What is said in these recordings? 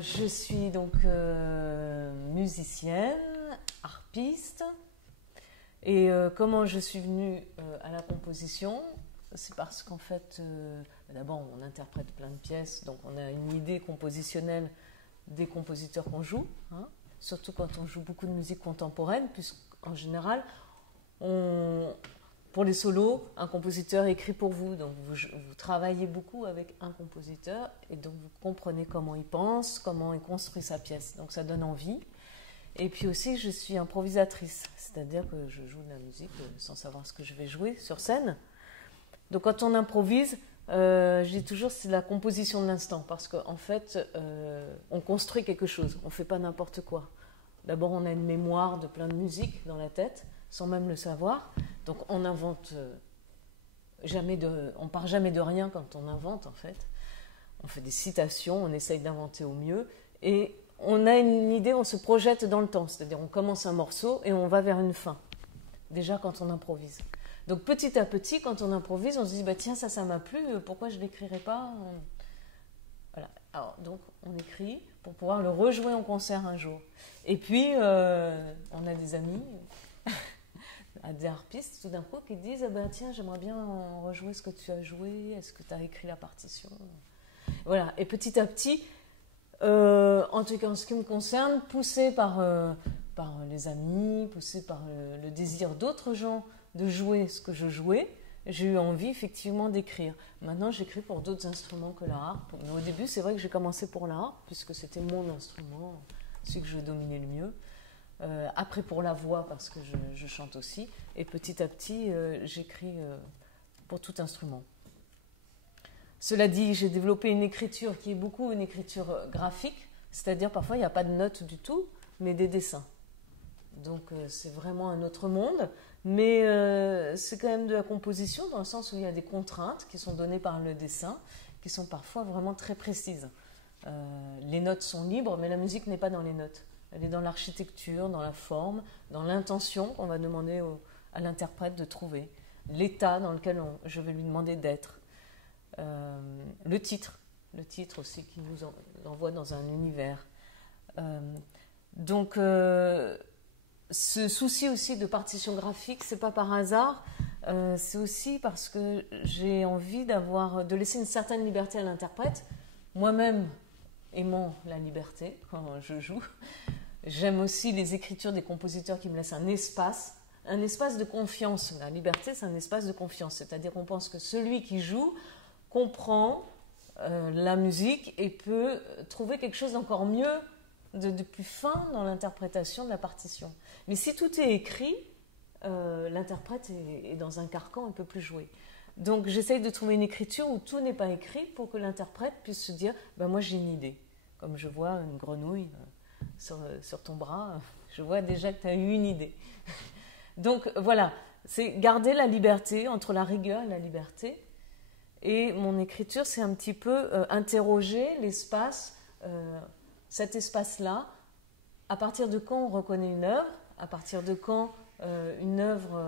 Je suis donc musicienne, harpiste. Et comment je suis venue à la composition? C'est parce qu'en fait, d'abord, on interprète plein de pièces, donc on a une idée compositionnelle des compositeurs qu'on joue, hein, surtout quand on joue beaucoup de musique contemporaine, puisqu'en général, pour les solos, un compositeur écrit pour vous, donc vous travaillez beaucoup avec un compositeur, et donc vous comprenez comment il pense, comment il construit sa pièce, donc ça donne envie. Et puis aussi, je suis improvisatrice, c'est-à-dire que je joue de la musique sans savoir ce que je vais jouer sur scène. Donc quand on improvise, je dis toujours c'est la composition de l'instant, parce qu'en fait, on construit quelque chose, on ne fait pas n'importe quoi. D'abord, on a une mémoire de plein de musique dans la tête, sans même le savoir. Donc on invente on part jamais de rien quand on invente en fait. On fait des citations, on essaye d'inventer au mieux, et on a une idée, on se projette dans le temps, c'est-à-dire on commence un morceau et on va vers une fin, déjà quand on improvise. Donc petit à petit, quand on improvise, on se dit bah, tiens, ça m'a plu, pourquoi je ne l'écrirais pas? Voilà. Alors, donc on écrit pour pouvoir le rejouer en concert un jour. Et puis, on a des amis, des harpistes tout d'un coup qui disent ah ben, tiens, j'aimerais bien rejouer ce que tu as joué, est-ce que tu as écrit la partition? Voilà. Et petit à petit, en tout cas en ce qui me concerne, poussé par les amis, poussé par le désir d'autres gens de jouer ce que je jouais, j'ai eu envie effectivement d'écrire. Maintenant, j'écris pour d'autres instruments que la harpe. Mais au début, c'est vrai que j'ai commencé pour la harpe, puisque c'était mon instrument, celui que je dominais le mieux. Après pour la voix, parce que je chante aussi. Et petit à petit, j'écris pour tout instrument. Cela dit, j'ai développé une écriture qui est beaucoup une écriture graphique, c'est-à-dire parfois il n'y a pas de notes du tout, mais des dessins. Donc c'est vraiment un autre monde, mais c'est quand même de la composition dans le sens où il y a des contraintes qui sont données par le dessin, qui sont parfois vraiment très précises. Les notes sont libres, mais la musique n'est pas dans les notes. Elle est dans l'architecture, dans la forme, dans l'intention qu'on va demander à l'interprète de trouver, l'état dans lequel je vais lui demander d'être. Le titre aussi qui nous envoie dans un univers. Donc ce souci aussi de partition graphique, c'est pas par hasard, c'est aussi parce que j'ai envie de laisser une certaine liberté à l'interprète, moi-même aimant la liberté quand je joue. J'aime aussi les écritures des compositeurs qui me laissent un espace de confiance. La liberté, c'est un espace de confiance, c'est-à-dire qu'on pense que celui qui joue comprend la musique et peut trouver quelque chose d'encore mieux, de plus fin dans l'interprétation de la partition. Mais si tout est écrit, l'interprète est dans un carcan, il ne peut plus jouer. Donc j'essaye de trouver une écriture où tout n'est pas écrit pour que l'interprète puisse se dire ben, moi j'ai une idée. Comme je vois une grenouille sur ton bras, je vois déjà que tu as eu une idée. Donc voilà, c'est garder la liberté entre la rigueur et la liberté. Et mon écriture, c'est un petit peu interroger l'espace, cet espace-là, à partir de quand on reconnaît une œuvre, à partir de quand une œuvre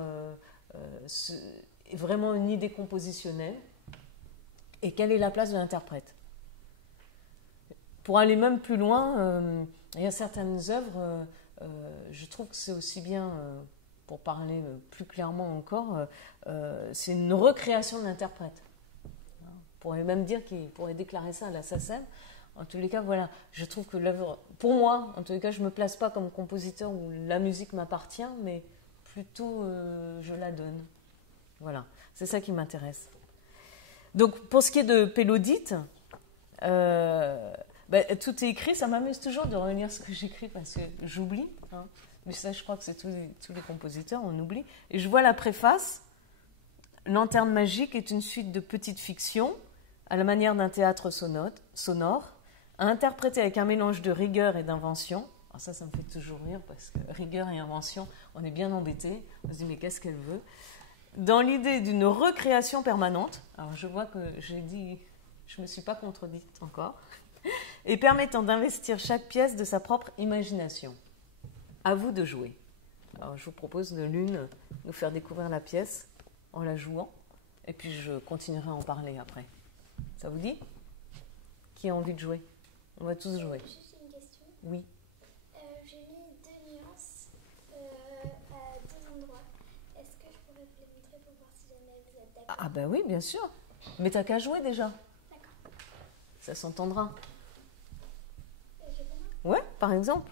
est vraiment une idée compositionnelle, et quelle est la place de l'interprète. Pour aller même plus loin, il y a certaines œuvres, je trouve que c'est aussi bien, pour parler plus clairement encore, c'est une recréation de l'interprète. On pourrait même dire qu'il pourrait déclarer ça à la SACEM. En tous les cas, voilà, je trouve que l'œuvre, pour moi, en tous les cas, je ne me place pas comme compositeur où la musique m'appartient, mais plutôt je la donne. Voilà, c'est ça qui m'intéresse. Donc, pour ce qui est de Pélodite, tout est écrit, ça m'amuse toujours de relire ce que j'écris parce que j'oublie. Hein. Mais ça, je crois que c'est tous les compositeurs, on oublie. Et je vois la préface. Lanterne magique est une suite de petites fictions à la manière d'un théâtre sonore, à interpréter avec un mélange de rigueur et d'invention. Alors ça me fait toujours rire parce que rigueur et invention, on est bien embêtés. On se dit mais qu'est-ce qu'elle veut? Dans l'idée d'une recréation permanente, alors je vois que j'ai dit, je ne me suis pas contredite encore, et permettant d'investir chaque pièce de sa propre imagination. À vous de jouer. Alors je vous propose de nous faire découvrir la pièce en la jouant, et puis je continuerai à en parler après. Ça vous dit? Qui a envie de jouer? On va tous jouer. Juste une question. Oui. J'ai mis 2 nuances à 2 endroits. Est-ce que je pourrais vous les montrer pour voir si jamais vous êtes d'accord? Ah ben oui, bien sûr. Mais t'as qu'à jouer déjà. D'accord. Ça s'entendra. Je commence. Ouais, par exemple.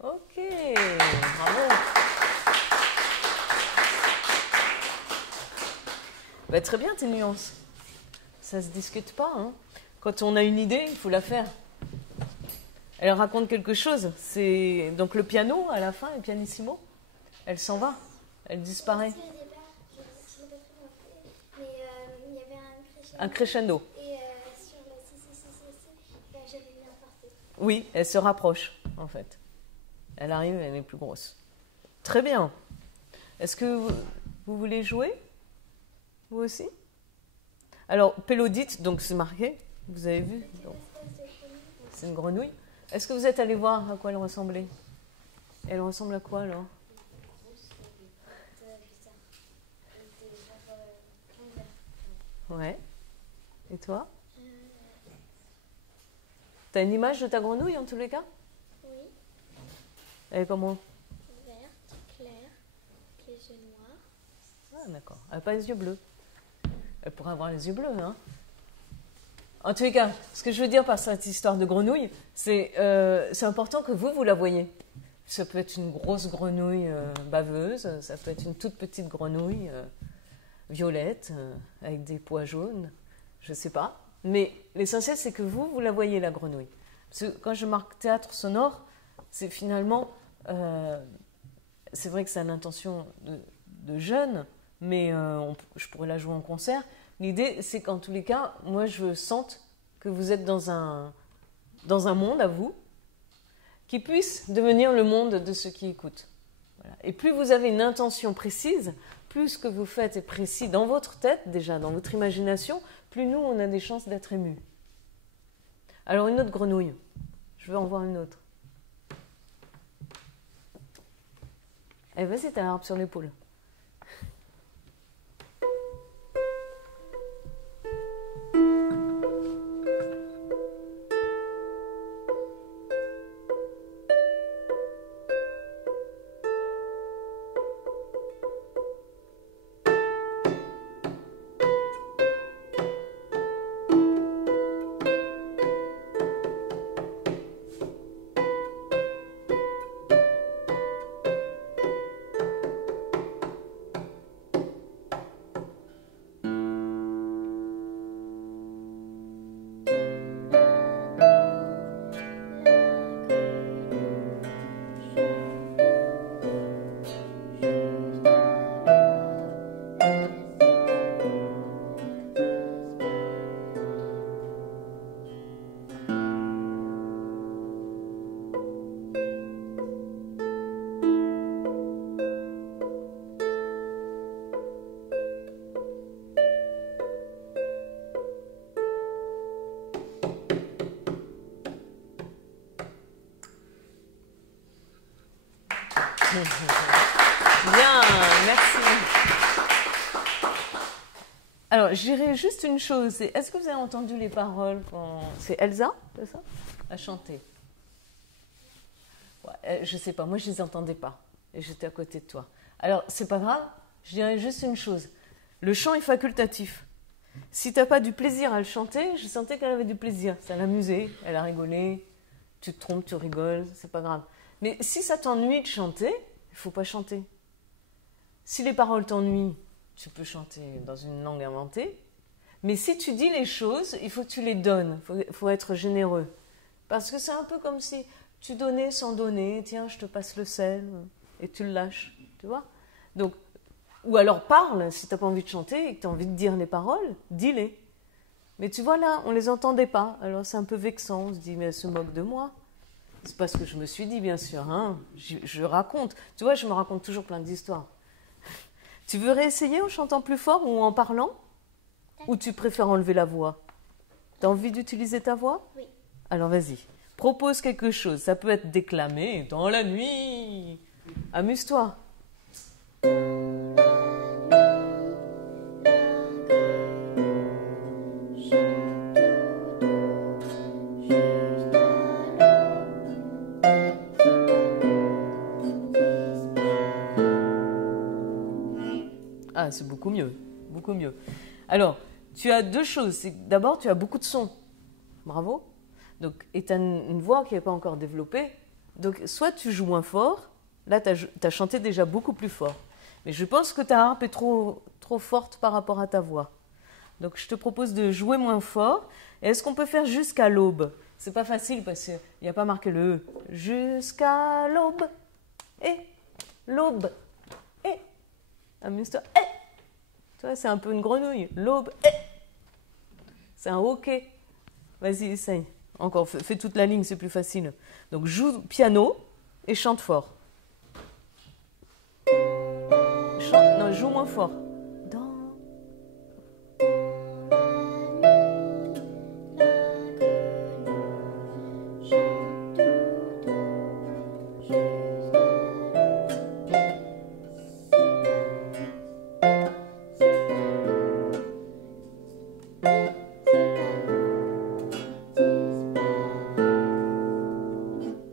Ok, bravo. Bah, très bien tes nuances. Ça se discute pas, hein. Quand on a une idée, il faut la faire. Elle raconte quelque chose. C'est donc le piano à la fin, le pianissimo. Elle s'en va, elle disparaît. Au départ, je l'avais pris en fait, mais il y avait Un crescendo. Et sur la si, j'avais mis un forté. Oui, elle se rapproche en fait. Elle arrive, elle est plus grosse. Très bien. Est-ce que vous voulez jouer? Vous aussi? Alors, Pélodite, donc c'est marqué, vous avez vu? C'est une grenouille. Est-ce que vous êtes allé voir à quoi elle ressemblait? Elle ressemble à quoi alors? Ouais. Et toi? T'as une image de ta grenouille en tous les cas? Oui. Elle est comment? Verte, claire, les yeux noirs. Ah d'accord. Elle n'a pas les yeux bleus. Elle pourrait avoir les yeux bleus, hein? En tous les cas, ce que je veux dire par cette histoire de grenouille, c'est important que vous la voyez. Ça peut être une grosse grenouille baveuse, ça peut être une toute petite grenouille violette avec des pois jaunes, je ne sais pas. Mais l'essentiel, c'est que vous la voyez, la grenouille. Parce que quand je marque théâtre sonore, c'est finalement... c'est vrai que c'est une intention de jeune, mais je pourrais la jouer en concert. L'idée, c'est qu'en tous les cas, moi, je sente que vous êtes dans un monde à vous qui puisse devenir le monde de ceux qui écoutent. Voilà. Et plus vous avez une intention précise, plus ce que vous faites est précis dans votre tête, déjà dans votre imagination, plus nous, on a des chances d'être émus. Alors, une autre grenouille. Je veux en voir une autre. Eh, vas-y, t'as l'arbre sur l'épaule. Bien, merci. Alors, je dirais juste une chose. Est-ce que vous avez entendu les paroles quand... C'est Elsa, c'est ça? À chanter. Ouais, je sais pas, moi je les entendais pas. Et j'étais à côté de toi. Alors, c'est pas grave, je dirais juste une chose. Le chant est facultatif. Si tu n'as pas du plaisir à le chanter, je sentais qu'elle avait du plaisir. Ça l'amusait, elle a rigolé. Tu te trompes, tu rigoles, c'est pas grave. Mais si ça t'ennuie de chanter, il faut pas chanter. Si les paroles t'ennuient, tu peux chanter dans une langue inventée. Mais si tu dis les choses, il faut que tu les donnes. Il faut être généreux. Parce que c'est un peu comme si tu donnais sans donner. Tiens, je te passe le sel et tu le lâches. Tu vois? Donc, ou alors parle, si tu n'as pas envie de chanter et que tu as envie de dire les paroles, dis-les. Mais tu vois là, on ne les entendait pas. Alors c'est un peu vexant, on se dit, mais elle se moque de moi. C'est pas ce que je me suis dit, bien sûr. Hein. Je raconte. Tu vois, je me raconte toujours plein d'histoires. Tu veux réessayer en chantant plus fort ou en parlant? Ou tu préfères enlever la voix? Tu as envie d'utiliser ta voix? Oui. Alors vas-y, propose quelque chose. Ça peut être déclamé dans la nuit. Amuse-toi. Ah, c'est beaucoup mieux, beaucoup mieux. Alors, tu as deux choses. D'abord, tu as beaucoup de sons. Bravo. Donc, et tu as une voix qui n'est pas encore développée. Donc, soit tu joues moins fort. Là, tu as chanté déjà beaucoup plus fort. Mais je pense que ta harpe est trop forte par rapport à ta voix. Donc, je te propose de jouer moins fort. Et est-ce qu'on peut faire jusqu'à l'aube? C'est pas facile parce qu'il n'y a pas marqué le E. Jusqu'à l'aube. Et l'aube. Et. Amuse-toi. Et. Tu vois, c'est un peu une grenouille. L'aube. Et. C'est un hoquet. Vas-y, essaye. Encore, fais toute la ligne, c'est plus facile. Donc, joue piano et chante fort. Non, joue moins fort.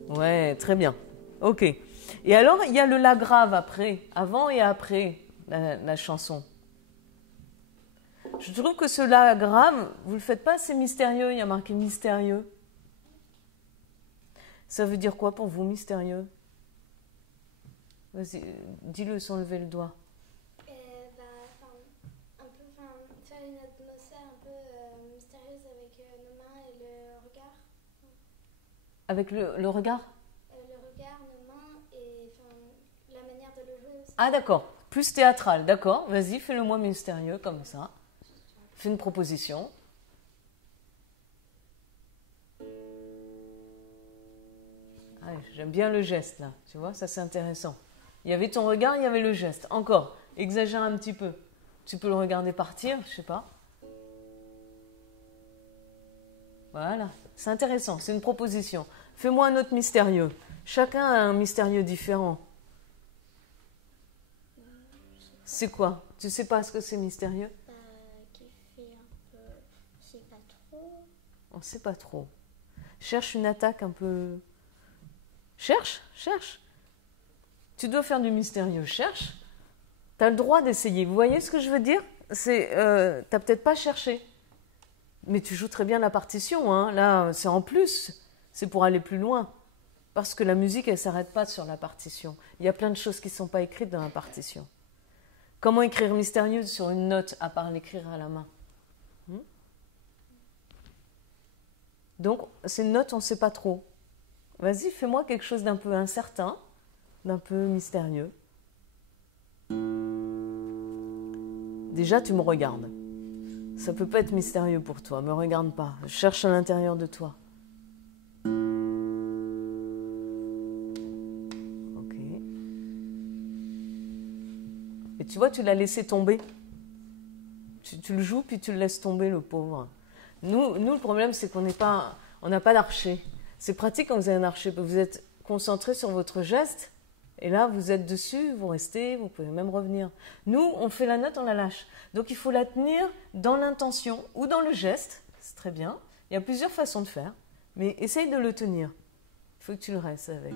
Ouais, très bien. Ok. Et alors, il y a le la grave après, avant et après la chanson. Je trouve que ce la grave, vous ne le faites pas, c'est mystérieux, il y a marqué mystérieux. Ça veut dire quoi pour vous, mystérieux? Vas-y, dis-le sans lever le doigt. Faire une atmosphère un peu mystérieuse avec nos mains et le regard. Avec le regard? Le regard, nos mains et la manière de le jouer aussi. Ah d'accord, plus théâtral, d'accord. Vas-y, fais-le-moi mystérieux comme ça. Fais une proposition. Ah, j'aime bien le geste là, tu vois, ça c'est intéressant. Il y avait ton regard, il y avait le geste. Encore, exagère un petit peu. Tu peux le regarder partir, je sais pas. Voilà, c'est intéressant, c'est une proposition. Fais-moi un autre mystérieux. Chacun a un mystérieux différent. C'est quoi? Tu sais pas ce que c'est mystérieux? Qui fait un peu... Je sais pas trop. On sait pas trop. Cherche une attaque un peu... Cherche. Tu dois faire du mystérieux, cherche. Tu as le droit d'essayer. Vous voyez ce que je veux dire? T'as peut-être pas cherché. Mais tu joues très bien la partition. Hein. Là, c'est en plus. C'est pour aller plus loin. Parce que la musique, elle ne s'arrête pas sur la partition. Il y a plein de choses qui ne sont pas écrites dans la partition. Comment écrire mystérieux sur une note à part l'écrire à la main? Donc, ces notes, on ne sait pas trop. Vas-y, fais-moi quelque chose d'un peu incertain, d'un peu mystérieux. Déjà, tu me regardes. Ça ne peut pas être mystérieux pour toi. Me regarde pas. Cherche à l'intérieur de toi. Ok. Et tu vois, tu l'as laissé tomber. Tu le joues, puis tu le laisses tomber, le pauvre. Nous le problème, c'est qu'on n'a pas d'archet. C'est pratique quand vous avez un archet. Vous êtes concentré sur votre geste, Et là, vous êtes dessus, vous restez, vous pouvez même revenir. Nous, on fait la note, on la lâche. Donc, il faut la tenir dans l'intention ou dans le geste. C'est très bien. Il y a plusieurs façons de faire. Mais essaye de le tenir. Il faut que tu le restes avec.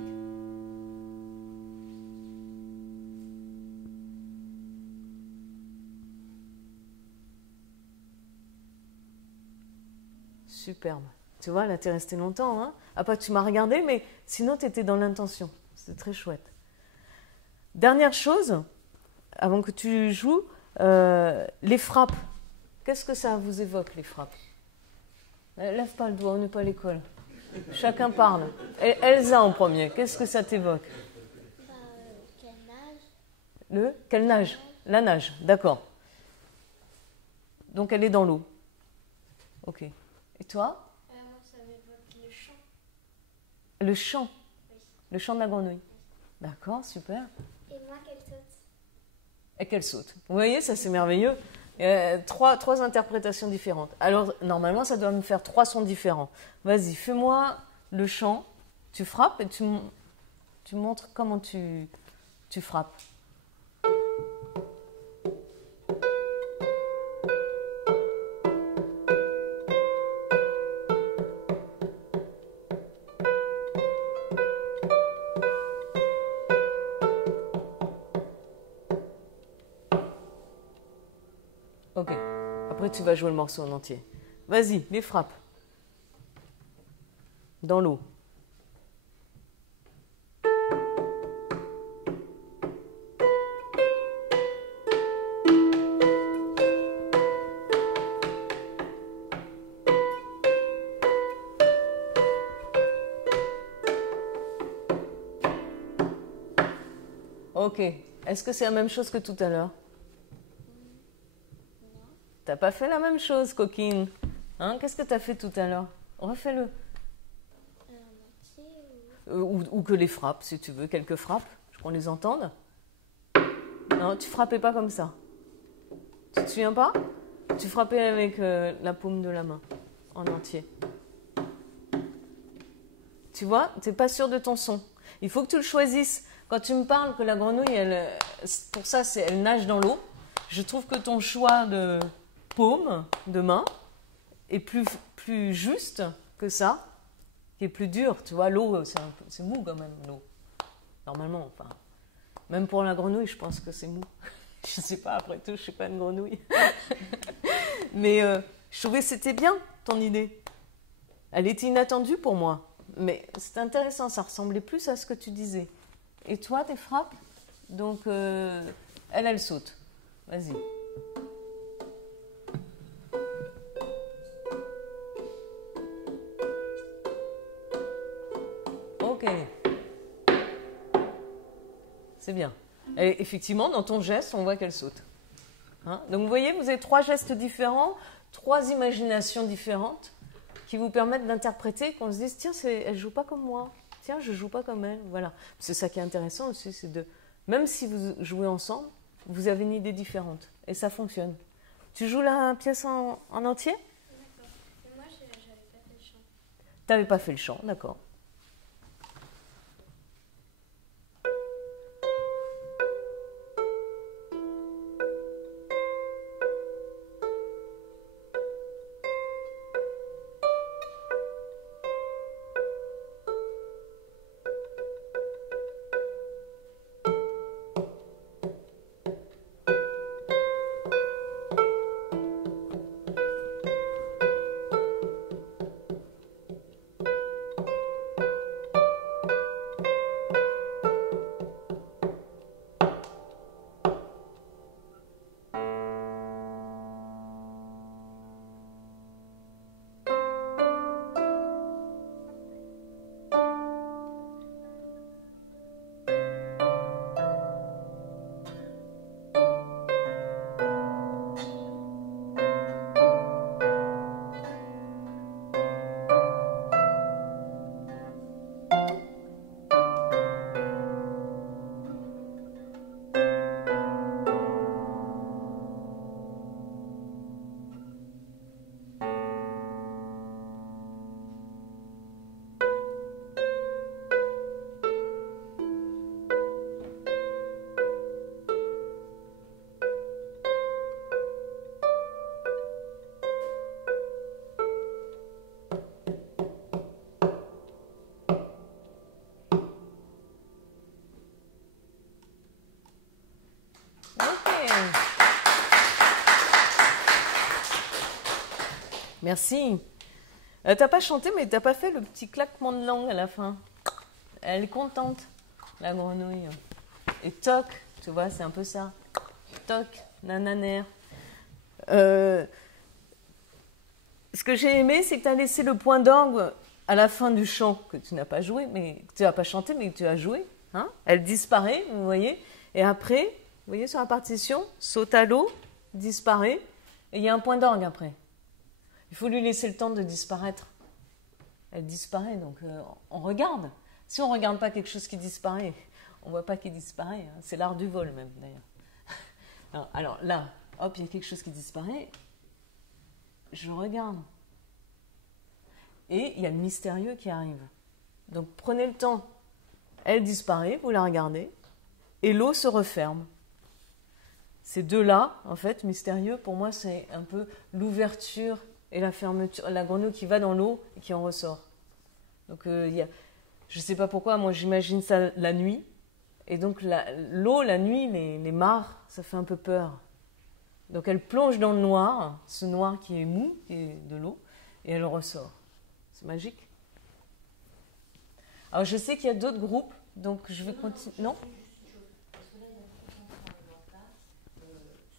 Superbe. Tu vois, là, tu es resté longtemps. Hein? Ah, pas que tu m'as regardé, mais sinon, tu étais dans l'intention. C'est très chouette. Dernière chose, avant que tu joues, les frappes. Qu'est-ce que ça vous évoque, les frappes? Lève pas le doigt, on n'est pas à l'école. Chacun parle. Et Elsa en premier, qu'est-ce que ça t'évoque? Qu'elle nage. Qu'elle nage? La nage, d'accord. Donc elle est dans l'eau. Ok. Et toi? Moi, ça m'évoque le chant. Le chant? Oui. Le chant de la grenouille. D'accord, super. Et moi, qu'elle saute. Et qu'elle saute. Vous voyez, ça c'est merveilleux. Trois interprétations différentes. Alors, normalement, ça doit me faire 3 sons différents. Vas-y, fais-moi le chant. Tu frappes et tu montres comment tu frappes. Ok. Après, tu vas jouer le morceau en entier. Vas-y, les frappes. Dans l'eau. Ok. Est-ce que c'est la même chose que tout à l'heure? T'as pas fait la même chose, coquine. Hein? Qu'est-ce que t'as fait tout à l'heure? Refais-le. Ou que les frappes, si tu veux. Quelques frappes, qu'on les entende. Non, tu frappais pas comme ça. Tu te souviens pas? Tu frappais avec la paume de la main, en entier. Tu vois, t'es pas sûr de ton son. Il faut que tu le choisisses. Quand tu me parles que la grenouille, pour ça, elle nage dans l'eau, je trouve que ton choix de paume, de main, est plus juste que ça, qui est plus dur. Tu vois, l'eau, c'est mou quand même, l'eau. Normalement, enfin. Même pour la grenouille, je pense que c'est mou. Je sais pas, après tout, je suis pas une grenouille. Mais je trouvais que c'était bien, ton idée. Elle était inattendue pour moi. Mais c'est intéressant, ça ressemblait plus à ce que tu disais. Et toi, tes frappes? Donc, elle saute. Vas-y. Ok. C'est bien. Et effectivement, dans ton geste, on voit qu'elle saute. Hein? Donc, vous voyez, vous avez 3 gestes différents, 3 imaginations différentes qui vous permettent d'interpréter, qu'on se dise, tiens, elle joue pas comme moi. Tiens, je joue pas comme elle. Voilà. C'est ça qui est intéressant aussi, c'est même si vous jouez ensemble, vous avez une idée différente. Et ça fonctionne. Tu joues la pièce en entier? D'accord. Mais moi, j'avais pas fait le chant. T'avais pas fait le chant, d'accord. Merci. T'as pas chanté, mais t'as pas fait le petit claquement de langue à la fin. Elle est contente, la grenouille. Et toc, tu vois, c'est un peu ça. Toc, nananère. Ce que j'ai aimé, c'est que tu as laissé le point d'orgue à la fin du chant, que tu n'as pas joué, mais que tu n'as pas chanté, mais que tu as joué. Hein, elle disparaît, vous voyez. Et après, vous voyez sur la partition, saute à l'eau, disparaît, et il y a un point d'orgue après. Il faut lui laisser le temps de disparaître. Elle disparaît, donc on regarde. Si on ne regarde pas quelque chose qui disparaît, on ne voit pas qu'il disparaît. Hein. C'est l'art du vol même, d'ailleurs. Alors là, hop, il y a quelque chose qui disparaît. Je regarde. Et il y a le mystérieux qui arrive. Donc prenez le temps. Elle disparaît, vous la regardez, et l'eau se referme. Ces deux-là, en fait, mystérieux, pour moi, c'est un peu l'ouverture et la fermeture, la grenouille qui va dans l'eau et qui en ressort. Donc, je ne sais pas pourquoi, moi j'imagine ça la nuit. Et donc, l'eau, la nuit, les mares, ça fait un peu peur. Donc, elle plonge dans le noir, ce noir qui est mou, qui est de l'eau, et elle ressort. C'est magique. Alors, je sais qu'il y a d'autres groupes, donc je vais continuer. Non ? Parce que là, il y a beaucoup d'enfants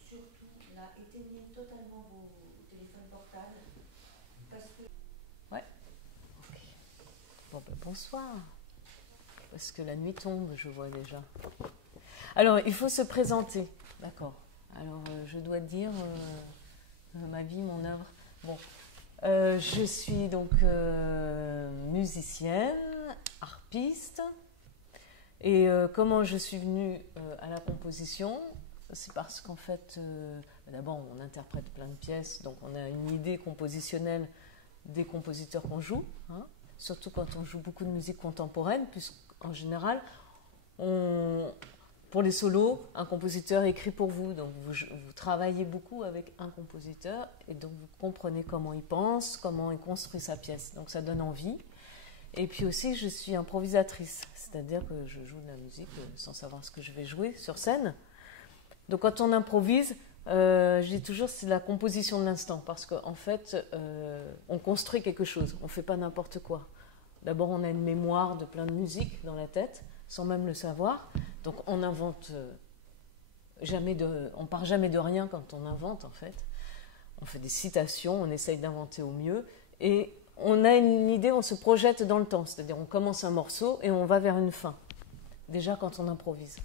surtout, là, éteignez totalement vos téléphones portables. Parce que... Ouais. Ok. Bon, ben, bonsoir. Parce que la nuit tombe, je vois déjà. Alors, il faut se présenter. D'accord. Alors, je dois dire ma vie, mon œuvre. Bon. Je suis donc musicienne, harpiste. Et comment je suis venue à la composition ? C'est parce qu'en fait, d'abord, on interprète plein de pièces, donc on a une idée compositionnelle des compositeurs qu'on joue, hein, surtout quand on joue beaucoup de musique contemporaine, puisqu'en général, pour les solos, un compositeur écrit pour vous, donc vous travaillez beaucoup avec un compositeur, et donc vous comprenez comment il pense, comment il construit sa pièce, donc ça donne envie. Et puis aussi, je suis improvisatrice, c'est-à-dire que je joue de la musique sans savoir ce que je vais jouer sur scène. Donc quand on improvise, je dis toujours c'est la composition de l'instant, parce qu'en fait, on construit quelque chose, on ne fait pas n'importe quoi. D'abord, on a une mémoire de plein de musique dans la tête, sans même le savoir. Donc on invente on part jamais de rien quand on invente en fait. On fait des citations, on essaye d'inventer au mieux, et on a une idée, on se projette dans le temps, c'est-à-dire on commence un morceau et on va vers une fin, déjà quand on improvise.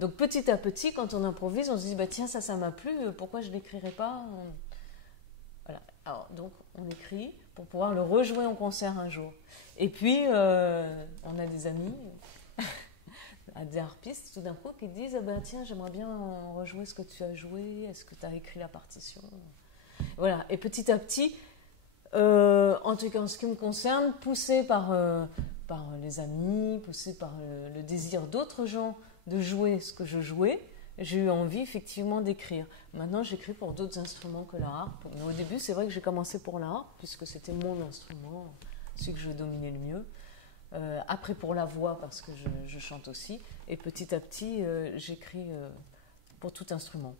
Donc petit à petit, quand on improvise, on se dit bah, tiens, ça m'a plu, pourquoi je ne l'écrirais pas ? Voilà. Alors, donc on écrit pour pouvoir le rejouer en concert un jour. Et puis, on a des amis, des harpistes tout d'un coup qui disent bah, tiens, j'aimerais bien rejouer ce que tu as joué, est-ce que tu as écrit la partition ? Voilà, et petit à petit, en tout cas en ce qui me concerne, poussé par les amis, poussé par le désir d'autres gens de jouer ce que je jouais, j'ai eu envie effectivement d'écrire. Maintenant, j'écris pour d'autres instruments que la harpe. Mais au début, c'est vrai que j'ai commencé pour la harpe, puisque c'était mon instrument, celui que je dominais le mieux. Après pour la voix, parce que je chante aussi. Et petit à petit, j'écris pour tout instrument.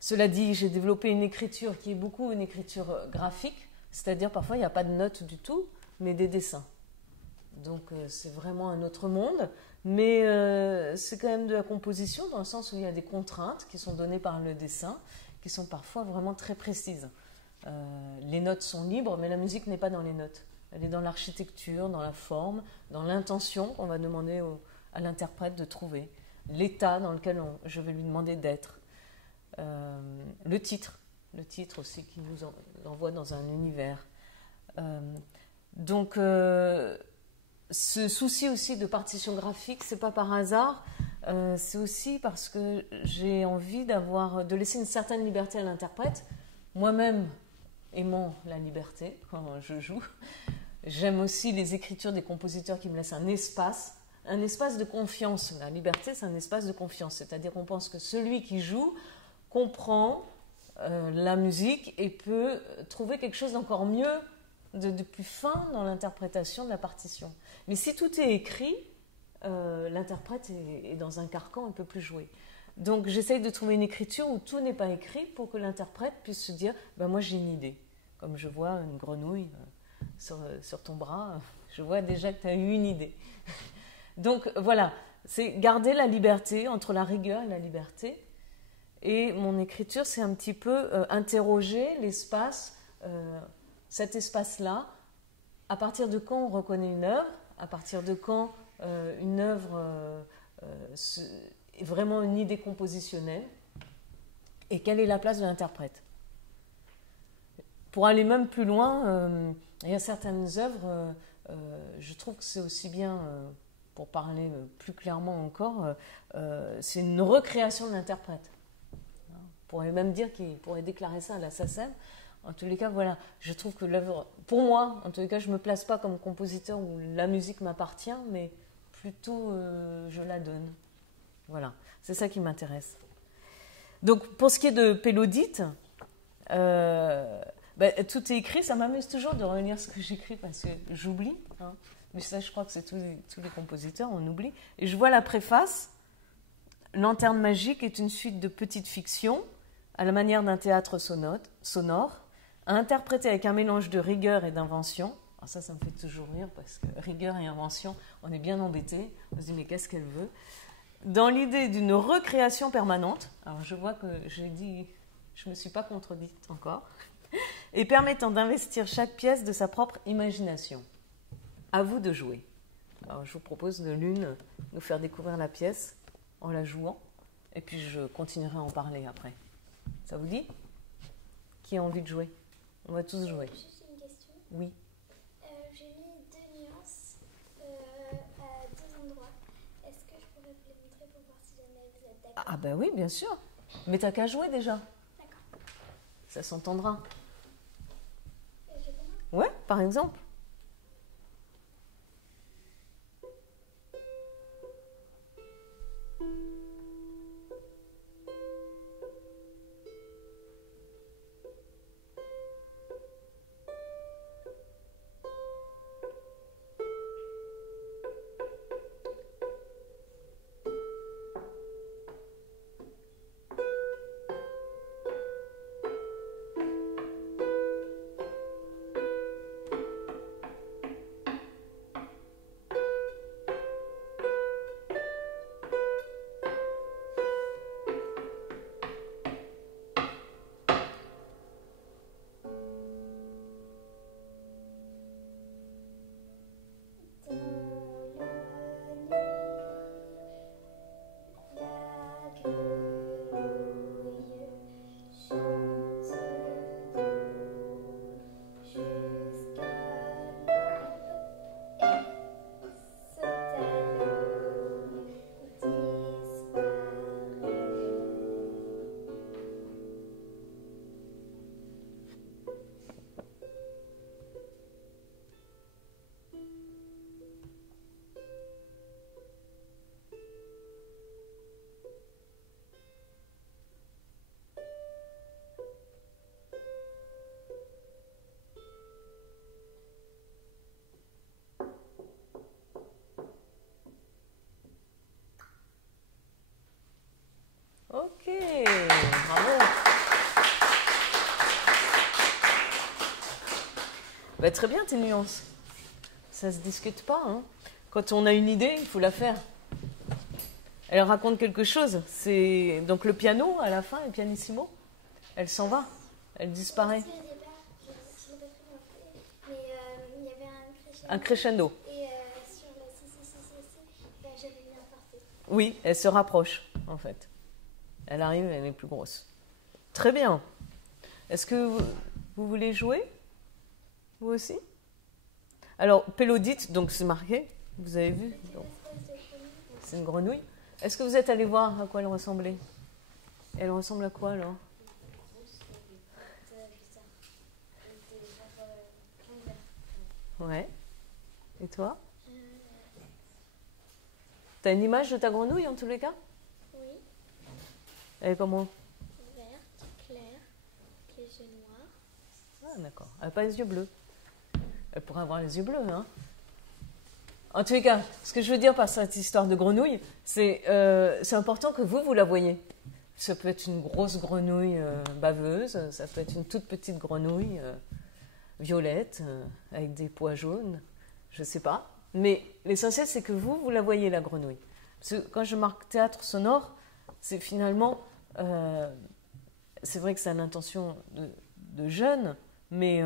Cela dit, j'ai développé une écriture qui est beaucoup une écriture graphique, c'est-à-dire parfois il n'y a pas de notes du tout, mais des dessins. Donc c'est vraiment un autre monde, mais c'est quand même de la composition dans le sens où il y a des contraintes qui sont données par le dessin, qui sont parfois vraiment très précises. Les notes sont libres, mais la musique n'est pas dans les notes. Elle est dans l'architecture, dans la forme, dans l'intention qu'on va demander à l'interprète de trouver, l'état dans lequel je vais lui demander d'être. Le titre aussi qui nous envoie dans un univers. Donc, ce souci aussi de partition graphique, c'est pas par hasard, c'est aussi parce que j'ai envie de laisser une certaine liberté à l'interprète, moi-même aimant la liberté quand je joue. J'aime aussi les écritures des compositeurs qui me laissent un espace de confiance. La liberté, c'est un espace de confiance, c'est-à-dire qu'on pense que celui qui joue comprend la musique et peut trouver quelque chose d'encore mieux, de plus fin dans l'interprétation de la partition. Mais si tout est écrit, l'interprète est dans un carcan, il ne peut plus jouer. Donc j'essaye de trouver une écriture où tout n'est pas écrit pour que l'interprète puisse se dire moi j'ai une idée. comme je vois une grenouille sur ton bras, je vois déjà que tu as eu une idée. Donc voilà, c'est garder la liberté entre la rigueur et la liberté. Et mon écriture, c'est un petit peu interroger l'espace, cet espace-là, à partir de quand on reconnaît une œuvre, à partir de quand une œuvre est vraiment une idée compositionnelle, et quelle est la place de l'interprète. Pour aller même plus loin, il y a certaines œuvres, je trouve que c'est aussi bien, pour parler plus clairement encore, c'est une recréation de l'interprète. On pourrait même dire qu'il pourrait déclarer ça à la SACEM. En tous les cas, voilà, je trouve que l'œuvre, pour moi, en tous les cas, je ne me place pas comme compositeur où la musique m'appartient, mais plutôt je la donne. Voilà, c'est ça qui m'intéresse. Donc, pour ce qui est de Pélodite, tout est écrit, ça m'amuse toujours de relire ce que j'écris parce que j'oublie, hein. Mais ça, je crois que c'est tous les compositeurs, on oublie. Et je vois la préface, Lanterne magique est une suite de petites fictions, à la manière d'un théâtre sonore, à interpréter avec un mélange de rigueur et d'invention. Alors ça me fait toujours rire parce que rigueur et invention, on est bien embêtés. On se dit mais qu'est-ce qu'elle veut? Dans l'idée d'une recréation permanente, alors je vois que j'ai dit, je ne me suis pas contredite encore, et permettant d'investir chaque pièce de sa propre imagination. À vous de jouer. Alors je vous propose de l'une nous faire découvrir la pièce en la jouant, et puis je continuerai à en parler après. Ça vous dit? Qui a envie de jouer? On va tous jouer. Juste une question. Oui. J'ai mis 2 nuances à 2 endroits. Est-ce que je pourrais vous les montrer pour voir si jamais vous êtes d'accord? Ah ben oui, bien sûr. Mais t'as qu'à jouer déjà. D'accord. Ça s'entendra. Je commence. Ouais, par exemple. Ok, bravo. Bah, très bien tes nuances. Ça se discute pas, hein. Quand on a une idée, il faut la faire. Elle raconte quelque chose. C'est donc le piano à la fin, le pianissimo. Elle s'en va, elle disparaît. Au départ, je l'ai pas pris dans le pied, mais il y avait un crescendo. Un crescendo. Et sur la si, j'avais mis un forté. Oui, elle se rapproche en fait. Elle arrive, elle est plus grosse. Très bien. Est-ce que vous voulez jouer? Vous aussi? Alors, Pélodite, donc c'est marqué, vous avez vu? C'est une grenouille. Est-ce que vous êtes allé voir à quoi elle ressemblait? Elle ressemble à quoi alors? Ouais. Et toi? T'as une image de ta grenouille en tous les cas? Oui, Elle est comment? verte, claire, les yeux noirs. Ah d'accord. Elle n'a pas les yeux bleus. Elle pourrait avoir les yeux bleus, hein? En tous les cas, ce que je veux dire par cette histoire de grenouille, c'est important que vous la voyez. Ça peut être une grosse grenouille baveuse, ça peut être une toute petite grenouille. violette, avec des pois jaunes, je ne sais pas. Mais l'essentiel, c'est que vous la voyez, la grenouille. Parce que quand je marque théâtre sonore, c'est finalement... c'est vrai que ça a l'intention de jeune, mais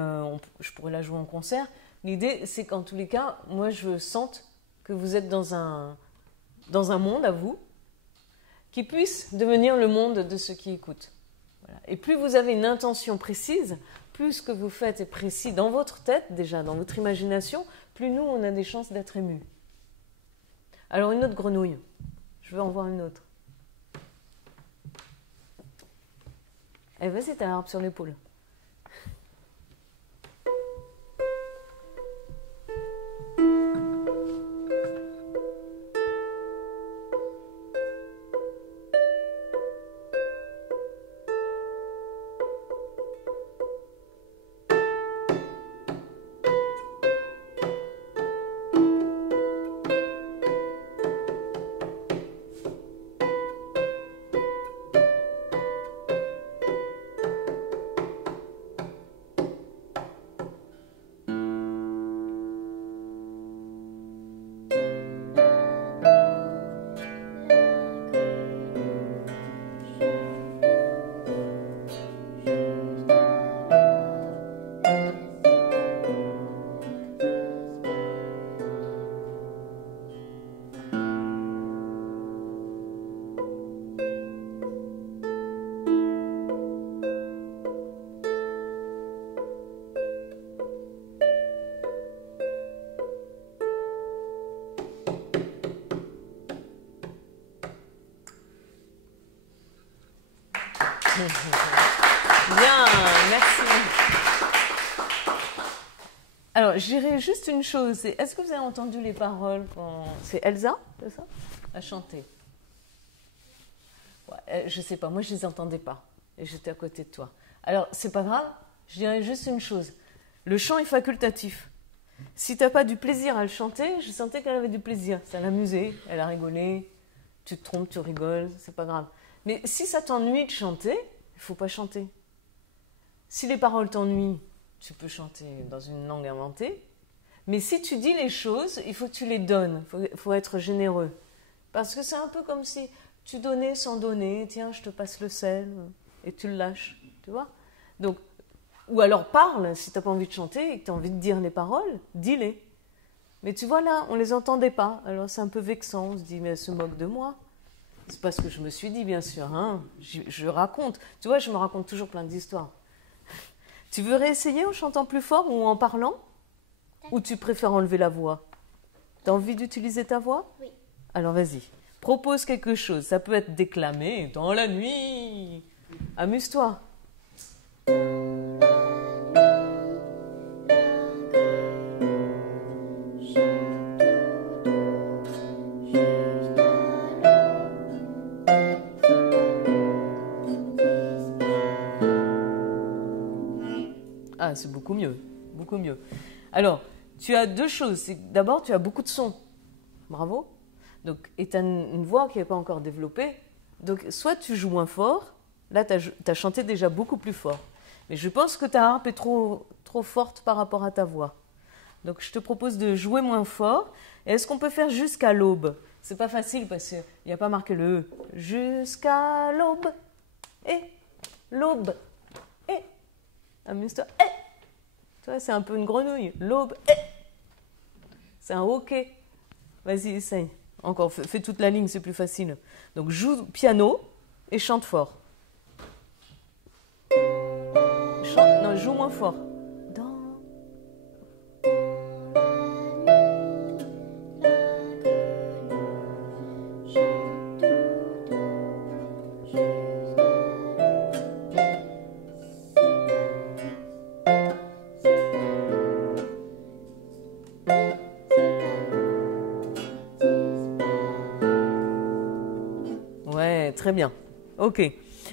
je pourrais la jouer en concert. L'idée, c'est qu'en tous les cas, moi, je sente que vous êtes dans un monde à vous, qui puisse devenir le monde de ceux qui écoutent. Voilà. Et plus vous avez une intention précise, plus ce que vous faites est précis dans votre tête, déjà, dans votre imagination, plus nous, on a des chances d'être émus. Alors, une autre grenouille. Je veux en voir une autre. Eh, vas-y, t'as l'arbre sur l'épaule. Bien, merci. Alors, je dirais juste une chose. Est-ce que vous avez entendu les paroles quand... C'est Elsa, c'est ça? À chanter. Ouais, je sais pas, moi je les entendais pas. Et j'étais à côté de toi. Alors, c'est pas grave, je dirais juste une chose. Le chant est facultatif. Si t'as pas du plaisir à le chanter, je sentais qu'elle avait du plaisir. Ça l'amusait, elle a rigolé. Tu te trompes, tu rigoles, c'est pas grave. Mais si ça t'ennuie de chanter, il ne faut pas chanter. Si les paroles t'ennuient, tu peux chanter dans une langue inventée. Mais si tu dis les choses, il faut que tu les donnes. Il faut être généreux. Parce que c'est un peu comme si tu donnais sans donner. Tiens, je te passe le sel et tu le lâches. Tu vois? Donc, ou alors parle, si tu n'as pas envie de chanter et que tu as envie de dire les paroles, dis-les. Mais tu vois là, on ne les entendait pas. Alors c'est un peu vexant. On se dit, mais elle se moque de moi. C'est pas ce que je me suis dit, bien sûr. Hein. Je raconte. Tu vois, je me raconte toujours plein d'histoires. Tu veux réessayer en chantant plus fort ou en parlant? Ou tu préfères enlever la voix? Tu as envie d'utiliser ta voix? Oui. Alors vas-y. Propose quelque chose. Ça peut être déclamé dans la nuit. Amuse-toi. Ah, c'est beaucoup mieux, beaucoup mieux. Alors, tu as deux choses. D'abord, tu as beaucoup de sons. Bravo. Donc, et tu as une voix qui n'est pas encore développée. Donc, soit tu joues moins fort. Là, tu as chanté déjà beaucoup plus fort. Mais je pense que ta harpe est trop forte par rapport à ta voix. Donc, je te propose de jouer moins fort. Et est-ce qu'on peut faire jusqu'à l'aube? C'est pas facile parce qu'il n'y a pas marqué le E. Jusqu'à l'aube. Et l'aube. Et. Amuse-toi. Et. Tu vois, c'est un peu une grenouille. L'aube. Et. C'est un hoquet. Vas-y, essaye. Encore, fais toute la ligne, c'est plus facile. Donc, joue piano et chante fort. Non, joue moins fort. Ouais, très bien. Ok.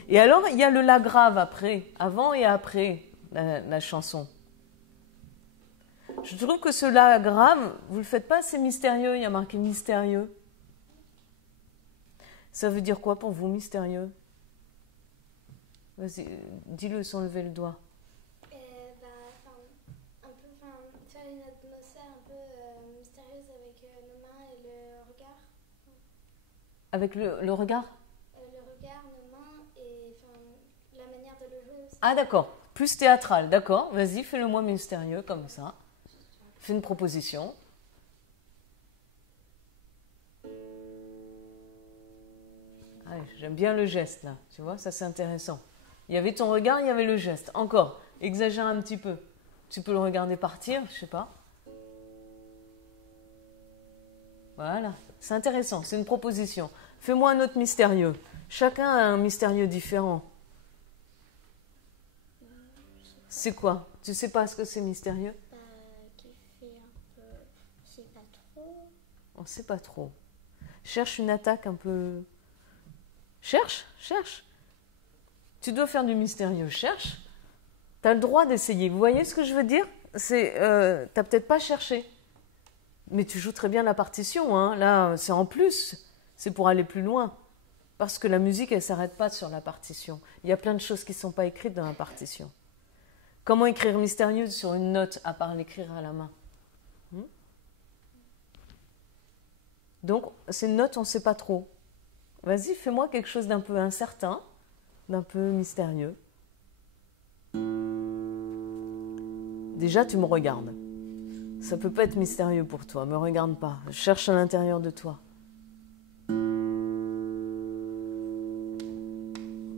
Et alors, il y a le La grave après, avant et après la chanson. Je trouve que ce La grave, vous ne le faites pas assez mystérieux, il y a marqué mystérieux. Ça veut dire quoi pour vous, mystérieux? Vas-y, dis-le sans lever le doigt. Avec le regard? Le regard, nos mains et enfin, la manière de le jouer aussi. Ah d'accord, plus théâtral, d'accord. Vas-y, fais-le-moi mystérieux comme ça. Fais une proposition. Ah, j'aime bien le geste là, tu vois, ça c'est intéressant. Il y avait ton regard, il y avait le geste. Encore, exagère un petit peu. Tu peux le regarder partir, je sais pas. Voilà, c'est intéressant, c'est une proposition. Fais-moi un autre mystérieux. Chacun a un mystérieux différent. C'est quoi? Tu sais pas ce que c'est mystérieux? Qui fait un peu. Je sais pas trop. On sait pas trop. Cherche une attaque un peu. Cherche, cherche. Tu dois faire du mystérieux, cherche. Tu as le droit d'essayer. Vous voyez ce que je veux dire? C'est, t'as peut-être pas cherché. Mais tu joues très bien la partition, hein. Là, c'est en plus. C'est pour aller plus loin. Parce que la musique, elle ne s'arrête pas sur la partition. Il y a plein de choses qui ne sont pas écrites dans la partition. Comment écrire mystérieux sur une note, à part l'écrire à la main? Donc, ces notes, on ne sait pas trop. Vas-y, fais-moi quelque chose d'un peu incertain, d'un peu mystérieux. Déjà, tu me regardes. Ça peut pas être mystérieux pour toi, me regarde pas. Cherche à l'intérieur de toi.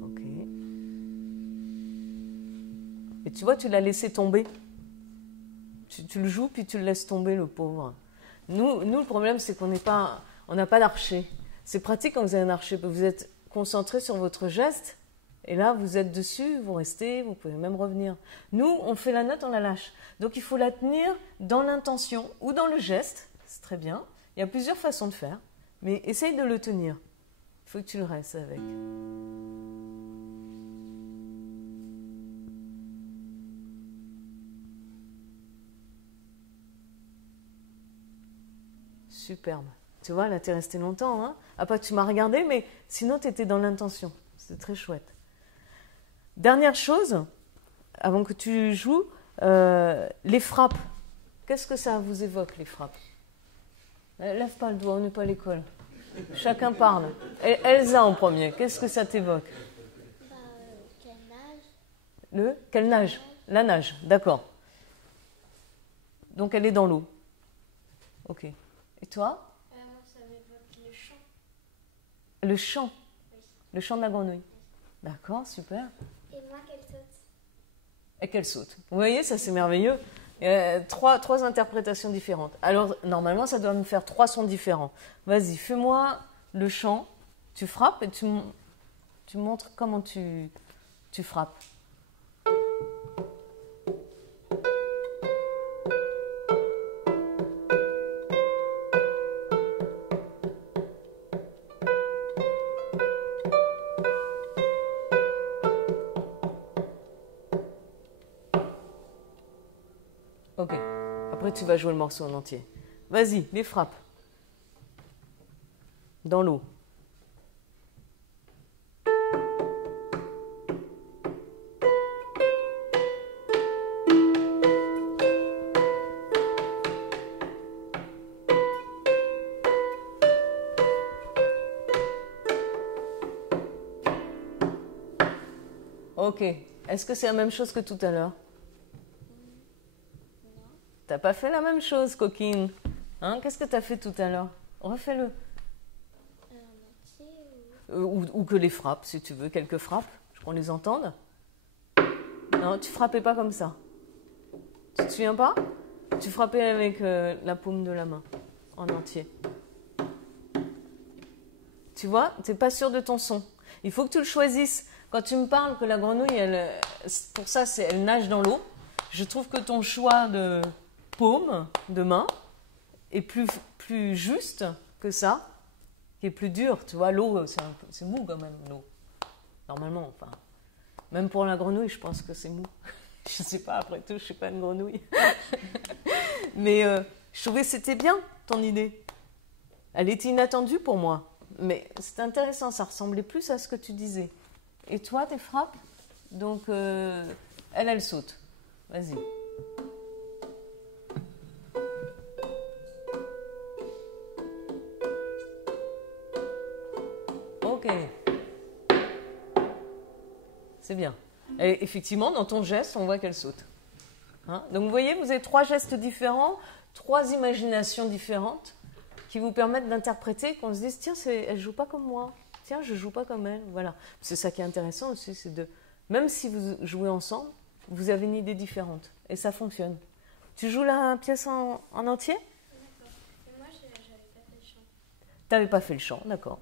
Ok. Et tu vois, tu l'as laissé tomber. Tu le joues, puis tu le laisses tomber, le pauvre. Nous le problème, c'est qu'on n'a pas d'archet. C'est pratique quand vous avez un archet. Vous êtes concentré sur votre geste, et là, vous êtes dessus, vous restez, vous pouvez même revenir. Nous, on fait la note, on la lâche. Donc, il faut la tenir dans l'intention ou dans le geste. C'est très bien. Il y a plusieurs façons de faire, mais essaye de le tenir. Il faut que tu le restes avec. Superbe. Tu vois, là, tu es resté longtemps. Hein? Après, tu m'as regardé, mais sinon, tu étais dans l'intention. C'était très chouette. Dernière chose, avant que tu joues, les frappes. Qu'est-ce que ça vous évoque, les frappes? Lève pas le doigt, on n'est pas à l'école. Chacun parle. Elsa en premier, qu'est-ce que ça t'évoque? Qu'elle nage. Qu'elle nage? La nage, d'accord. Donc elle est dans l'eau. Ok. Et toi? Moi, ça m'évoque le chant. Le chant? Oui. Le chant de la grenouille. D'accord, super. Et moi, qu'elle saute. Et qu'elle saute. Vous voyez, ça c'est merveilleux. Trois interprétations différentes. Alors, normalement, ça doit me faire 3 sons différents. Vas-y, fais-moi le chant. Tu frappes et tu montres comment tu frappes. Ok. Après, tu vas jouer le morceau en entier. Vas-y, les frappes. Dans l'eau. Ok. Est-ce que c'est la même chose que tout à l'heure? T'as pas fait la même chose, coquine. Hein? Qu'est-ce que t'as fait tout à l'heure? Refais-le. Ou que les frappes, si tu veux. Quelques frappes, qu'on les entende. Non, tu frappais pas comme ça. Tu te souviens pas? Tu frappais avec la paume de la main, en entier. Tu vois, t'es pas sûr de ton son. Il faut que tu le choisisses. Quand tu me parles que la grenouille, pour ça, elle nage dans l'eau, je trouve que ton choix de paume, de main, est plus juste que ça, qui est plus dur. Tu vois, l'eau, c'est mou quand même, l'eau. Normalement, enfin. Même pour la grenouille, je pense que c'est mou. Je sais pas, après tout, je suis pas une grenouille. Mais je trouvais que c'était bien, ton idée. Elle était inattendue pour moi. Mais c'est intéressant, ça ressemblait plus à ce que tu disais. Et toi, tes frappes? Donc, elle saute. Vas-y. c'est bien. Et effectivement, dans ton geste, on voit qu'elle saute. Hein? Donc vous voyez, vous avez 3 gestes différents, 3 imaginations différentes qui vous permettent d'interpréter, qu'on se dise, tiens, elle joue pas comme moi, tiens, je joue pas comme elle. Voilà. C'est ça qui est intéressant aussi, c'est de, même si vous jouez ensemble, vous avez une idée différente. Et ça fonctionne. Tu joues la pièce en entier? D'accord. Mais moi, j'avais pas fait le chant. Tu n'avais pas fait le chant, d'accord.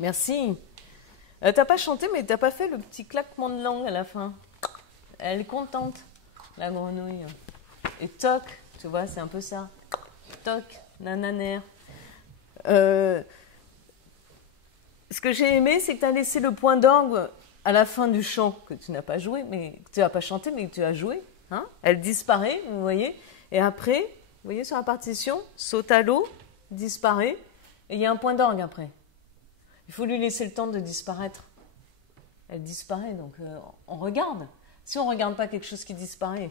Merci. T'as pas chanté, mais t'as pas fait le petit claquement de langue à la fin. Elle est contente, la grenouille. Et toc, tu vois, c'est un peu ça. Toc, nananer. Ce que j'ai aimé, c'est que tu as laissé le point d'orgue à la fin du chant, que tu n'as pas joué, mais que tu n'as pas chanté, mais que tu as joué. Hein, elle disparaît, vous voyez. Et après, vous voyez sur la partition, saute à l'eau, disparaît, et il y a un point d'orgue après. Il faut lui laisser le temps de disparaître. Elle disparaît, donc on regarde. Si on ne regarde pas quelque chose qui disparaît,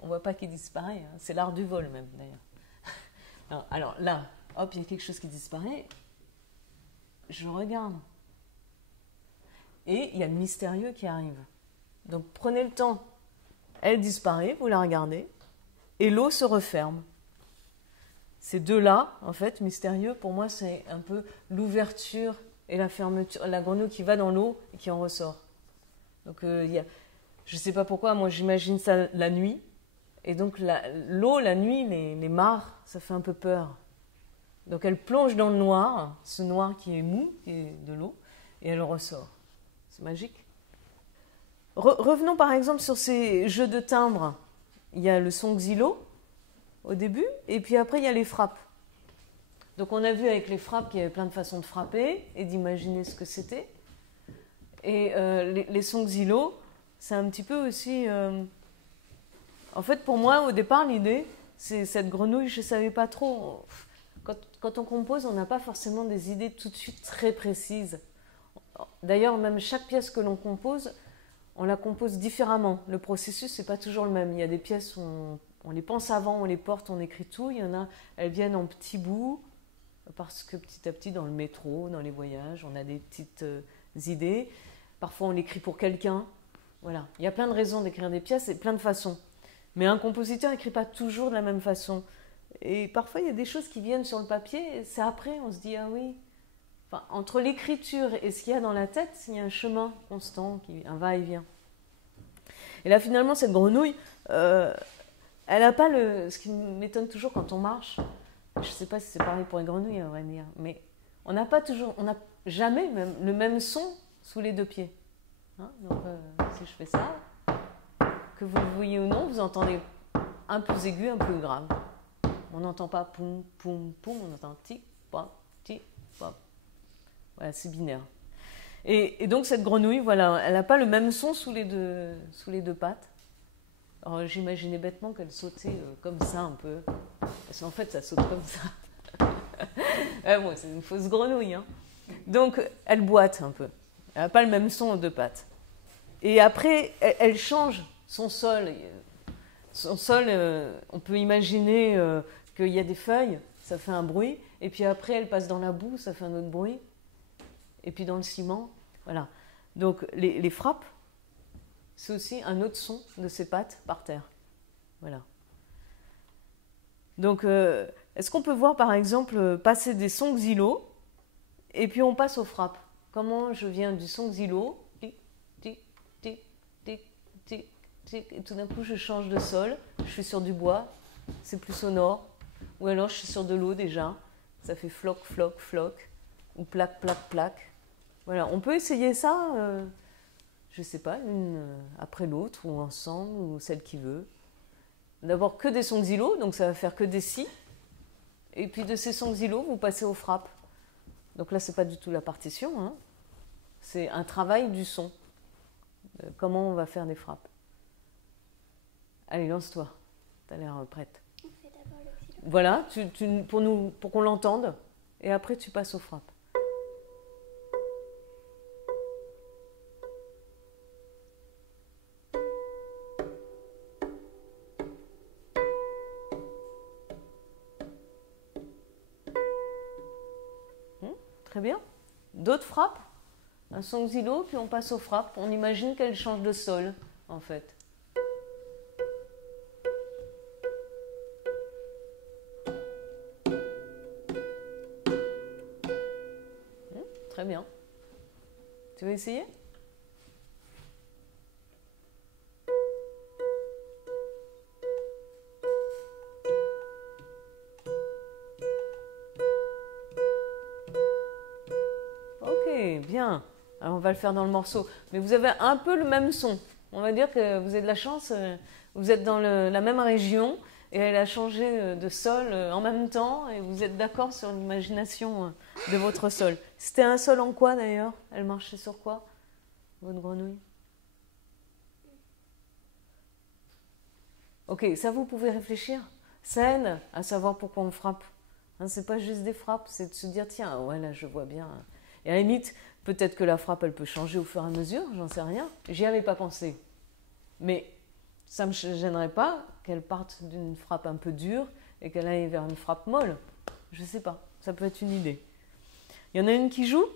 on ne voit pas qu'il disparaît. Hein. C'est l'art du vol même, d'ailleurs. Alors là, hop, il y a quelque chose qui disparaît. Je regarde. Et il y a le mystérieux qui arrive. Donc prenez le temps. Elle disparaît, vous la regardez, et l'eau se referme. Ces deux-là, en fait, mystérieux, pour moi, c'est un peu l'ouverture et la fermeture, la grenouille qui va dans l'eau et qui en ressort. Donc, je ne sais pas pourquoi, moi j'imagine ça la nuit. Et donc l'eau, la nuit, les mares, ça fait un peu peur. Donc elle plonge dans le noir, ce noir qui est mou, qui est de l'eau, et elle ressort. C'est magique. Revenons par exemple sur ces jeux de timbres. Il y a le son xylo au début, et puis après il y a les frappes. Donc on a vu avec les frappes qu'il y avait plein de façons de frapper et d'imaginer ce que c'était. Et les sons xylo, c'est un petit peu aussi... En fait, pour moi, au départ, l'idée, c'est cette grenouille, je ne savais pas trop. Quand on compose, on n'a pas forcément des idées tout de suite très précises. D'ailleurs, même chaque pièce que l'on compose, on la compose différemment. Le processus, ce n'est pas toujours le même. Il y a des pièces où on les pense avant, on les porte, on écrit tout. Il y en a, elles viennent en petits bouts, parce que petit à petit, dans le métro, dans les voyages, on a des petites idées. Parfois, on l'écrit pour quelqu'un. Voilà. Il y a plein de raisons d'écrire des pièces et plein de façons. Mais un compositeur n'écrit pas toujours de la même façon. Et parfois, il y a des choses qui viennent sur le papier, c'est après, on se dit, ah oui. Enfin, entre l'écriture et ce qu'il y a dans la tête, il y a un chemin constant, un va-et-vient. Et là, finalement, cette grenouille, elle n'a pas ce qui m'étonne toujours quand on marche, je ne sais pas si c'est pareil pour les grenouilles, à vrai dire, mais on n'a jamais même le même son sous les deux pieds. Hein, donc, si je fais ça, que vous le voyez ou non, vous entendez un plus aigu, un plus grave. On n'entend pas poum, poum, poum, on entend tic, pop, tic, pop. Voilà, c'est binaire. Et donc cette grenouille, voilà, elle n'a pas le même son sous les deux pattes. Alors j'imaginais bêtement qu'elle sautait comme ça un peu. Parce qu'en fait, ça saute comme ça. Bon, c'est une fausse grenouille. Hein. Donc, elle boite un peu. Elle n'a pas le même son aux deux pattes. Et après, elle change son sol. Son sol, on peut imaginer qu'il y a des feuilles, ça fait un bruit. Et puis après, elle passe dans la boue, ça fait un autre bruit. Et puis dans le ciment, voilà. Donc, les frappes, c'est aussi un autre son de ses pattes par terre. Voilà. Donc, est-ce qu'on peut voir, par exemple, passer des sons xylo, et puis on passe aux frappes. Comment je viens du son xylo, tic, tic, tic, tic, tic, tic, et tout d'un coup, je change de sol, je suis sur du bois, c'est plus sonore, ou alors je suis sur de l'eau déjà, ça fait floc, floc, floc, ou plaque, plaque, plaque. Voilà, on peut essayer ça, je ne sais pas, l'une après l'autre, ou ensemble, ou celle qui veut. D'abord que des sons xylo, donc ça va faire que des si. Et puis de ces sons xylo, vous passez aux frappes. Donc là, ce n'est pas du tout la partition, hein. C'est un travail du son. Comment on va faire des frappes. Allez, lance-toi. Tu as l'air prête. On fait d'abord le xylo. Voilà, pour qu'on l'entende. Et après, tu passes aux frappes. Très bien. D'autres frappes? Un son xylo, puis on passe aux frappes. On imagine qu'elle change de sol, en fait. Très bien. Tu veux essayer? Ok, bien. Alors on va le faire dans le morceau. Mais vous avez un peu le même son. On va dire que vous avez de la chance, vous êtes dans la même région et elle a changé de sol en même temps et vous êtes d'accord sur l'imagination de votre sol. C'était un sol en quoi d'ailleurs? Elle marchait sur quoi, votre grenouille? Ok, ça vous pouvez réfléchir. Ça aide à savoir pourquoi on frappe. Hein, c'est pas juste des frappes, c'est de se dire tiens, ouais là je vois bien. Et à la limite, peut-être que la frappe elle peut changer au fur et à mesure, j'en sais rien. J'y avais pas pensé. Mais ça me gênerait pas qu'elle parte d'une frappe un peu dure et qu'elle aille vers une frappe molle. Je sais pas, ça peut être une idée. Il y en a une qui joue?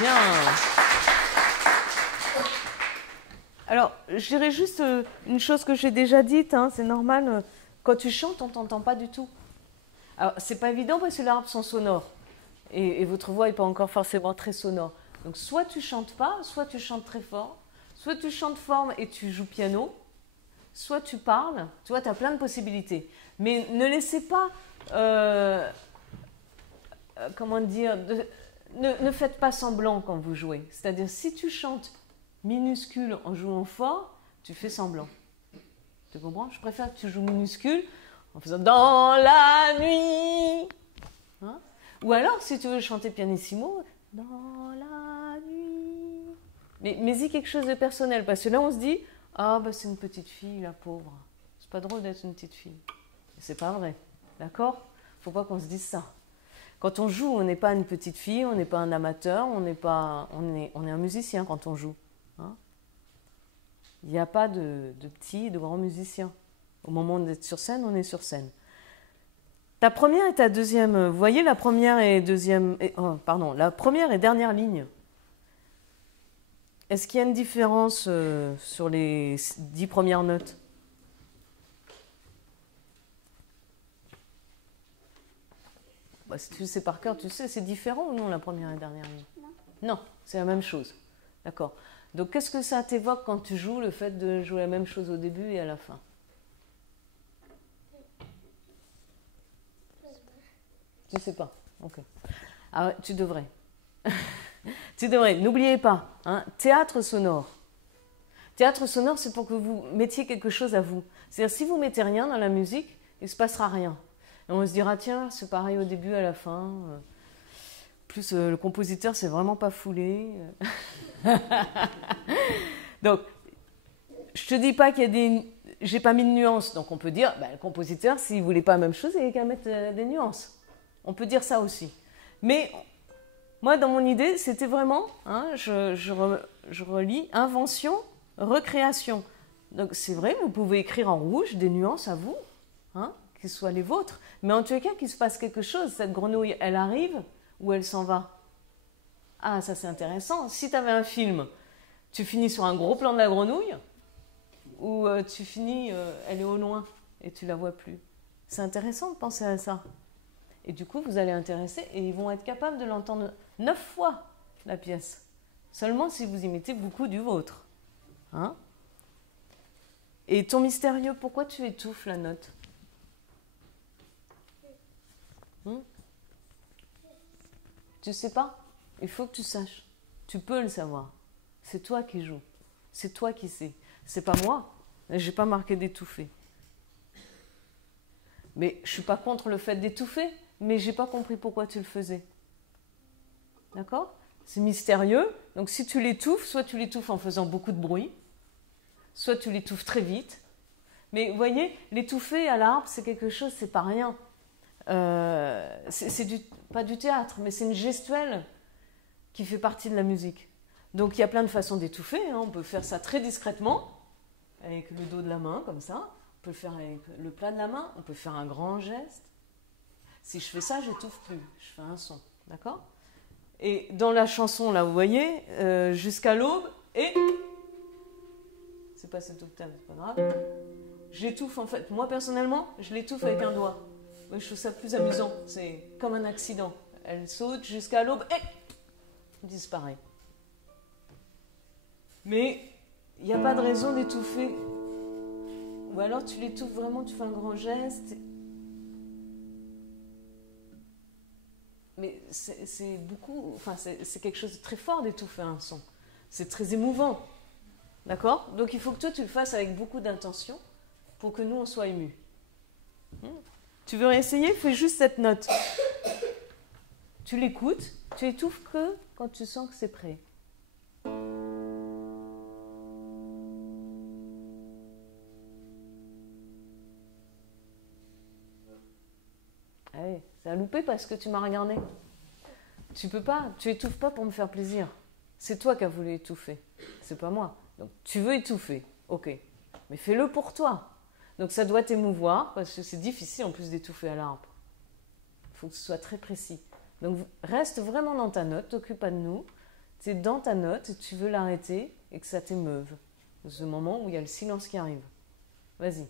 Bien. Alors, je dirais juste une chose que j'ai déjà dite, hein, c'est normal, quand tu chantes, on ne t'entend pas du tout. Alors, c'est pas évident parce que les harpes sont sonores et votre voix n'est pas encore forcément très sonore. Donc, soit tu chantes pas, soit tu chantes très fort, soit tu chantes fort et tu joues piano, soit tu parles, tu vois, tu as plein de possibilités. Mais ne laissez pas, comment dire, ne faites pas semblant quand vous jouez. C'est-à-dire, si tu chantes minuscule en jouant fort, tu fais semblant. Tu comprends? Je préfère que tu joues minuscule en faisant dans la nuit. Hein? Ou alors, si tu veux chanter pianissimo, dans la nuit. Mais mets-y quelque chose de personnel, parce que là, on se dit, ah, bah, c'est une petite fille, la pauvre. C'est pas drôle d'être une petite fille. C'est pas vrai. D'accord? Faut pas qu'on se dise ça. Quand on joue, on n'est pas une petite fille, on n'est pas un amateur, on est un musicien quand on joue. Hein? Il n'y a pas de petits et de grands musiciens. Au moment d'être sur scène, on est sur scène. Ta première et ta deuxième, vous voyez la première et deuxième, la première et dernière ligne. Est-ce qu'il y a une différence sur les 10 premières notes? Bah, si tu le sais par cœur, tu sais, c'est différent ou non la première et dernière ligne? Non, c'est la même chose. D'accord. Donc qu'est-ce que ça t'évoque quand tu joues, le fait de jouer la même chose au début et à la fin? Tu sais pas. Ok. Ah ouais, tu devrais. Tu devrais. N'oubliez pas, hein, théâtre sonore. Théâtre sonore, c'est pour que vous mettiez quelque chose à vous. C'est-à-dire, si vous mettez rien dans la musique, il ne se passera rien. Et on se dira, tiens, c'est pareil au début, à la fin. Plus le compositeur, c'est vraiment pas foulé. Donc, je te dis pas qu'il y a des... J'ai pas mis de nuances, donc on peut dire, bah, le compositeur, s'il voulait pas la même chose, il avait qu'à mettre des nuances. On peut dire ça aussi. Mais moi, dans mon idée, c'était vraiment, hein, je relis, invention, recréation. Donc c'est vrai, vous pouvez écrire en rouge des nuances à vous, hein, qui soient les vôtres. Mais en tous les cas, qu'il se passe quelque chose. Cette grenouille, elle arrive ou elle s'en va? Ah, ça c'est intéressant. Si tu avais un film, tu finis sur un gros plan de la grenouille ou tu finis, elle est au loin et tu la vois plus. C'est intéressant de penser à ça. Et du coup, vous allez intéresser et ils vont être capables de l'entendre 9 fois, la pièce. Seulement si vous y mettez beaucoup du vôtre. Hein? Et ton mystérieux, pourquoi tu étouffes la note? Tu sais pas? Il faut que tu saches. Tu peux le savoir. C'est toi qui joues. C'est toi qui sais. C'est pas moi. J'ai pas marqué d'étouffer. Mais je suis pas contre le fait d'étouffer, mais j'ai pas compris pourquoi tu le faisais. D'accord? C'est mystérieux. Donc si tu l'étouffes, soit tu l'étouffes en faisant beaucoup de bruit, soit tu l'étouffes très vite. Mais vous voyez, l'étouffer à l'harpe, c'est quelque chose, c'est pas rien. Pas du théâtre, mais c'est une gestuelle qui fait partie de la musique. Donc il y a plein de façons d'étouffer. Hein. On peut faire ça très discrètement, avec le dos de la main, comme ça. On peut le faire avec le plat de la main. On peut faire un grand geste. Si je fais ça, j'étouffe plus. Je fais un son. D'accord? Et dans la chanson, là, vous voyez, jusqu'à l'aube, et... C'est pas cette octave, c'est pas grave. J'étouffe, en fait. Moi, personnellement, je l'étouffe avec un doigt. Je trouve ça plus amusant. C'est comme un accident. Elle saute jusqu'à l'aube, et disparaît. Mais il n'y a pas de raison d'étouffer. Ou alors tu l'étouffes vraiment, tu fais un grand geste. Mais c'est beaucoup, enfin c'est quelque chose de très fort d'étouffer un son. C'est très émouvant. D'accord? Donc il faut que toi tu le fasses avec beaucoup d'intention pour que nous on soit émus. Tu veux réessayer? Fais juste cette note. Tu l'écoutes, tu étouffes que quand tu sens que c'est prêt. Allez, c'est à louper parce que tu m'as regardé. Tu peux pas, tu étouffes pas pour me faire plaisir. C'est toi qui as voulu étouffer, c'est pas moi. Donc tu veux étouffer, ok, mais fais-le pour toi. Donc ça doit t'émouvoir parce que c'est difficile en plus d'étouffer à l'harpe. Il faut que ce soit très précis. Donc reste vraiment dans ta note, t'occupe pas de nous. Tu es dans ta note et tu veux l'arrêter et que ça t'émeuve. C'est ce moment où il y a le silence qui arrive. Vas-y.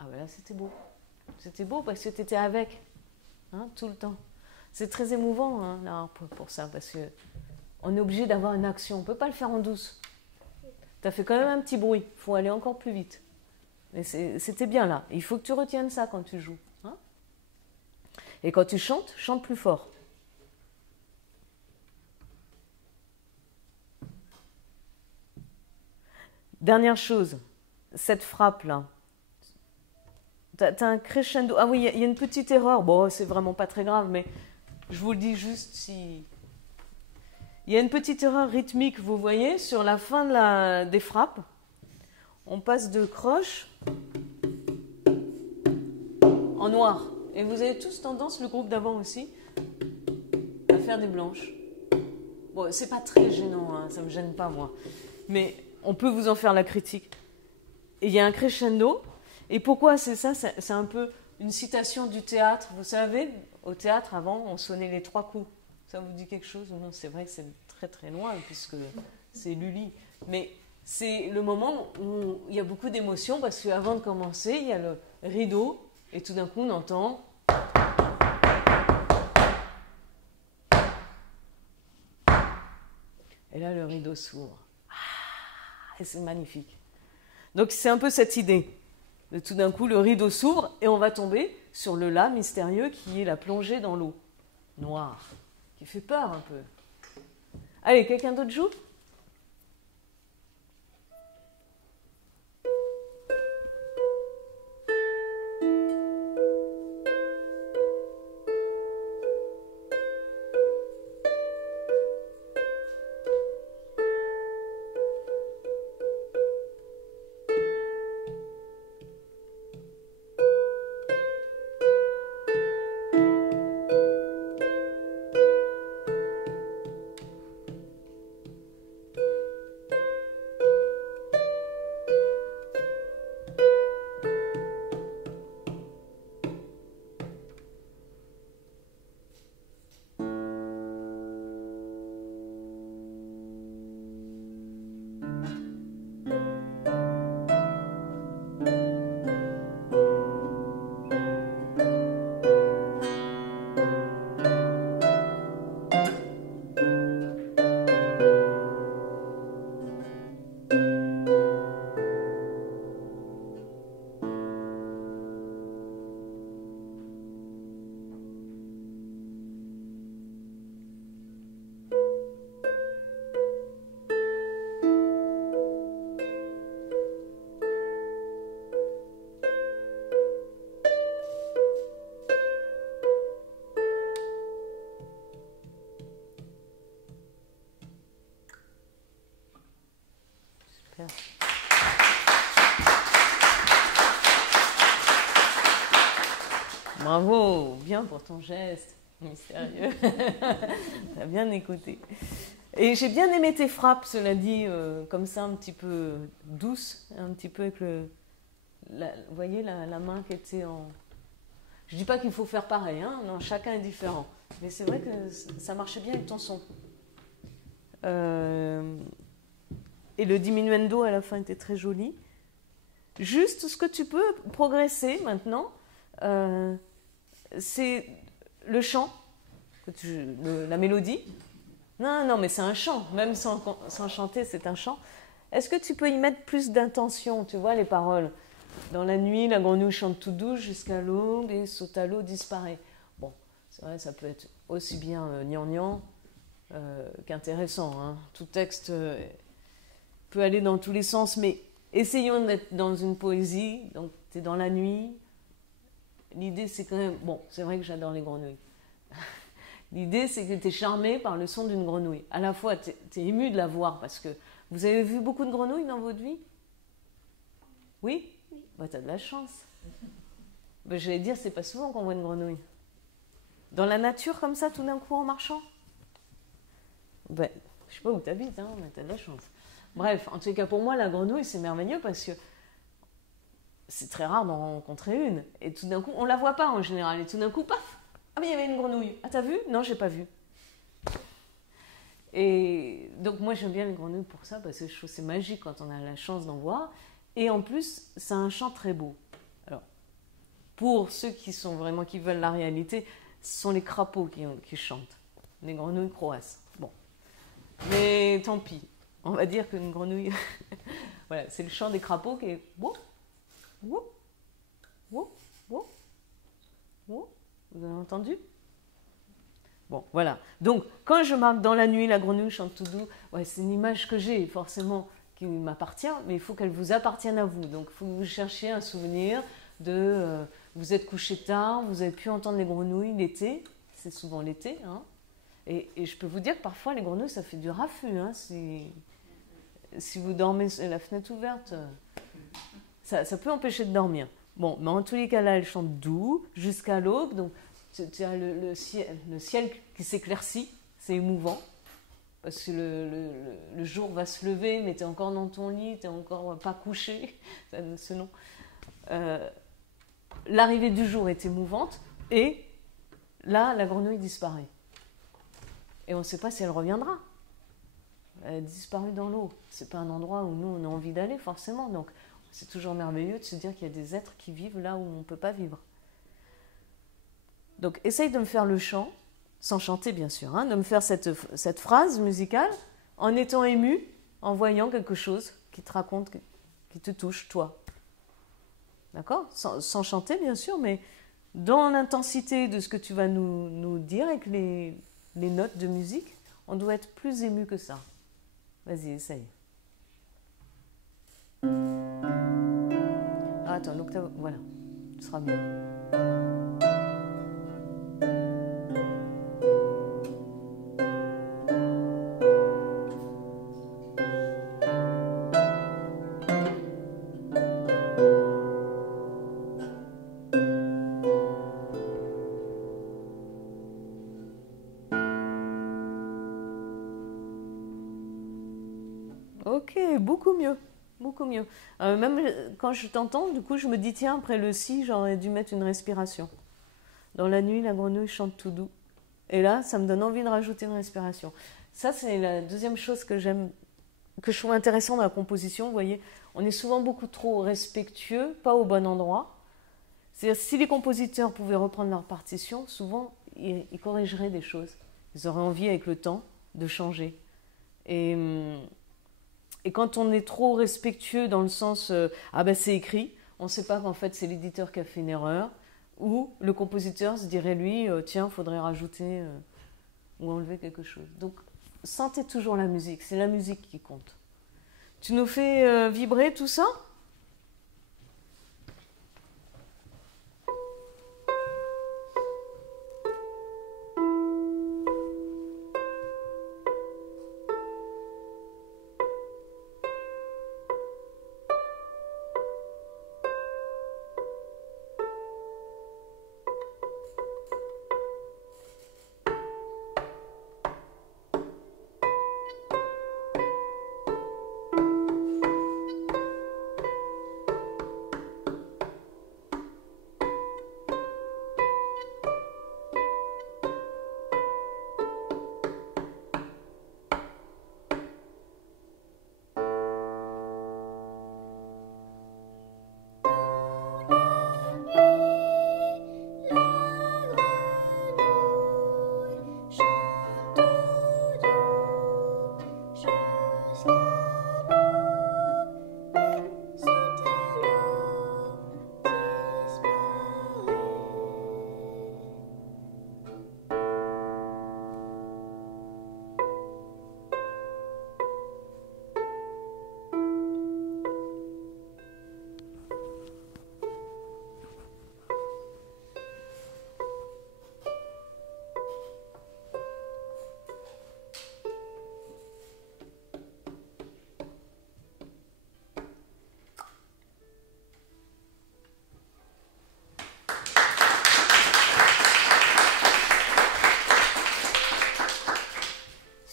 Ah ben là c'était beau. C'était beau parce que tu étais avec, hein, tout le temps. C'est très émouvant hein, là, pour ça parce que on est obligé d'avoir une action. On ne peut pas le faire en douce. Tu as fait quand même un petit bruit. Il faut aller encore plus vite. Mais c'était bien là. Il faut que tu retiennes ça quand tu joues. Hein. Et quand tu chantes, chante plus fort. Dernière chose, cette frappe-là. T'as un crescendo. Ah oui, il y a une petite erreur. Bon, c'est vraiment pas très grave, mais je vous le dis juste si... Il y a une petite erreur rythmique, vous voyez, sur la fin des frappes. On passe de croche en noir. Et vous avez tous tendance, le groupe d'avant aussi, à faire des blanches. Bon, c'est pas très gênant, hein, ça me gêne pas, moi. Mais on peut vous en faire la critique. Et il y a un crescendo. Et pourquoi c'est ça? C'est un peu une citation du théâtre. Vous savez, au théâtre, avant, on sonnait les 3 coups. Ça vous dit quelque chose? Non, c'est vrai que c'est très très loin, puisque c'est Lully. Mais c'est le moment où il y a beaucoup d'émotions, parce qu'avant de commencer, il y a le rideau, et tout d'un coup, on entend... Et là, le rideau s'ouvre. Et c'est magnifique. Donc, c'est un peu cette idée. De tout d'un coup, le rideau s'ouvre et on va tomber sur le La mystérieux qui est la plongée dans l'eau noire, qui fait peur un peu. Allez, quelqu'un d'autre joue? Super. Bravo, bien pour ton geste mystérieux. T'as bien écouté. Et j'ai bien aimé tes frappes, cela dit, comme ça, un petit peu douce, un petit peu avec vous voyez la main qui était en... Je dis pas qu'il faut faire pareil, hein, non, chacun est différent. Mais c'est vrai que ça marchait bien avec ton son. Et le diminuendo à la fin était très joli. Juste ce que tu peux progresser maintenant, c'est le chant, la mélodie. Non, mais c'est un chant, même sans chanter, c'est un chant. Est-ce que tu peux y mettre plus d'intention, tu vois, les paroles? Dans la nuit, la grenouille chante tout douce jusqu'à l'aube et saute à l'eau, disparaît. Bon, c'est vrai, ça peut être aussi bien gnangnan qu'intéressant. Hein. Tout texte peut aller dans tous les sens, mais essayons d'être dans une poésie. Donc, tu es dans la nuit. L'idée, c'est quand même... Bon, c'est vrai que j'adore les grenouilles. L'idée, c'est que tu es charmé par le son d'une grenouille. À la fois, tu es ému de la voir, parce que vous avez vu beaucoup de grenouilles dans votre vie? Oui? Bah, tu as de la chance. Bah, j'allais dire, c'est pas souvent qu'on voit une grenouille. Dans la nature, comme ça, tout d'un coup, en marchant? Ben, je sais pas où tu habites, hein, mais tu as de la chance. Bref, en tout cas, pour moi, la grenouille, c'est merveilleux parce que c'est très rare d'en rencontrer une. Et tout d'un coup, on la voit pas en général. Et tout d'un coup, paf! Ah, mais il y avait une grenouille. Ah, t'as vu? Non, j'ai pas vu. Et donc, moi, j'aime bien les grenouilles pour ça parce que je trouve que c'est magique quand on a la chance d'en voir. Et en plus, c'est un chant très beau. Alors, pour ceux qui veulent la réalité, ce sont les crapauds qui chantent. Les grenouilles croasses. Bon. Mais tant pis. On va dire qu'une grenouille... voilà, c'est le chant des crapauds qui est... Wouh, wouh, wouh, wouh, wouh. Vous avez entendu? Bon, voilà. Donc, quand je marque dans la nuit, la grenouille chante tout doux, ouais, c'est une image que j'ai forcément qui m'appartient, mais il faut qu'elle vous appartienne à vous. Donc, il faut que vous cherchiez un souvenir de vous êtes couché tard, vous avez pu entendre les grenouilles l'été, c'est souvent l'été, hein. Et je peux vous dire que parfois les grenouilles ça fait du raffut, hein, si vous dormez la fenêtre ouverte, ça peut empêcher de dormir. Bon, mais en tous les cas là, elle chante doux jusqu'à l'aube, donc tu as le ciel qui s'éclaircit, c'est émouvant. Parce que le jour va se lever, mais tu es encore dans ton lit, tu n'es encore pas couché. Ce nom. L'arrivée du jour est émouvante, et là, la grenouille disparaît. Et on ne sait pas si elle reviendra. Elle a disparu dans l'eau. Ce n'est pas un endroit où nous, on a envie d'aller, forcément. Donc, c'est toujours merveilleux de se dire qu'il y a des êtres qui vivent là où on ne peut pas vivre. Donc, essaye de me faire le chant, sans chanter bien sûr, hein, de me faire cette phrase musicale en étant ému, en voyant quelque chose qui te raconte, qui te touche, toi. D'accord? Sans chanter bien sûr, mais dans l'intensité de ce que tu vas nous dire avec les notes de musique, on doit être plus ému que ça. Vas-y, essaye. Ah, attends, l'octave, voilà, ce sera mieux. Ok, beaucoup mieux, beaucoup mieux. Même quand je t'entends, du coup, je me dis, tiens, après le si, j'aurais dû mettre une respiration. Dans la nuit, la grenouille chante tout doux. Et là, ça me donne envie de rajouter une respiration. Ça, c'est la deuxième chose que j'aime, que je trouve intéressant dans la composition. Vous voyez, on est souvent beaucoup trop respectueux, pas au bon endroit. C'est-à-dire, si les compositeurs pouvaient reprendre leur partition, souvent, ils corrigeraient des choses. Ils auraient envie, avec le temps, de changer. Et quand on est trop respectueux dans le sens ah ben c'est écrit, on ne sait pas qu'en fait c'est l'éditeur qui a fait une erreur, ou le compositeur se dirait lui tiens, il faudrait rajouter ou enlever quelque chose. Donc sentez toujours la musique, c'est la musique qui compte. Tu nous fais vibrer tout ça ?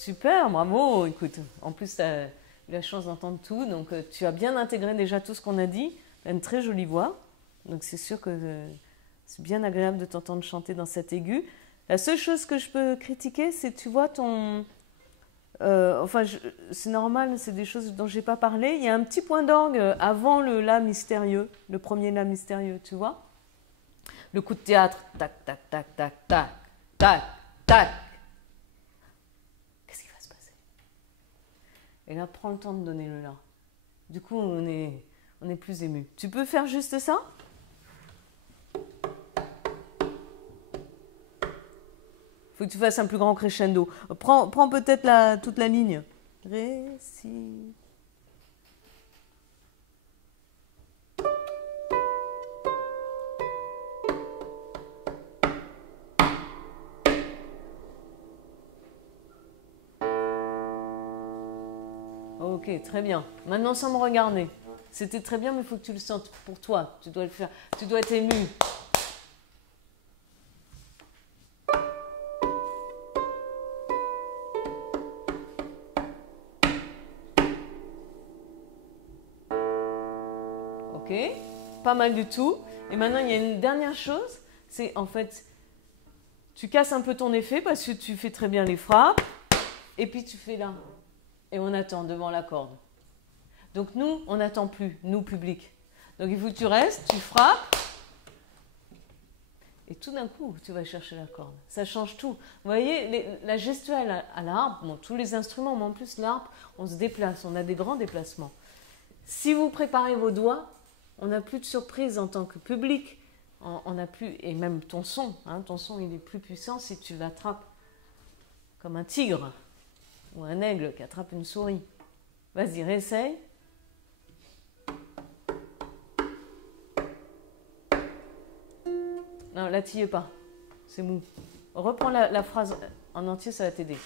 Super, bravo. Écoute, en plus, tu as eu la chance d'entendre tout. Donc, tu as bien intégré déjà tout ce qu'on a dit. Tu as une très jolie voix. Donc, c'est sûr que c'est bien agréable de t'entendre chanter dans cet aigu. La seule chose que je peux critiquer, c'est, tu vois, ton... c'est normal, c'est des choses dont je n'ai pas parlé. Il y a un petit point d'orgue avant le La mystérieux, le premier La mystérieux, tu vois. Le coup de théâtre, tac, tac, tac, tac, tac, tac, tac. Qu'est-ce qui va se passer? Et là, prends le temps de donner le La. Du coup, on est plus ému. Tu peux faire juste ça? faut que tu fasses un plus grand crescendo. Prends peut-être toute la ligne. Ré, si. Ok, très bien. Maintenant, sans me regarder. C'était très bien, mais il faut que tu le sentes pour toi. Tu dois le faire. Tu dois être ému. Ok, pas mal du tout. Et maintenant, il y a une dernière chose. C'est en fait, tu casses un peu ton effet parce que tu fais très bien les frappes. Et puis tu fais là. Et on attend devant la corde. Donc nous, on n'attend plus, nous, public. Donc il faut que tu restes, tu frappes. Et tout d'un coup, tu vas chercher la corde. Ça change tout. Vous voyez, la gestuelle à l'harpe, bon, tous les instruments, mais en plus l'harpe, on se déplace, on a des grands déplacements. Si vous préparez vos doigts, on n'a plus de surprise en tant que public. On n'a plus, et même ton son, il est plus puissant si tu l'attrapes comme un tigre ou un aigle qui attrape une souris. Vas-y, réessaye. Non, là, t'y es pas. C'est mou. Reprends la phrase en entier, ça va t'aider.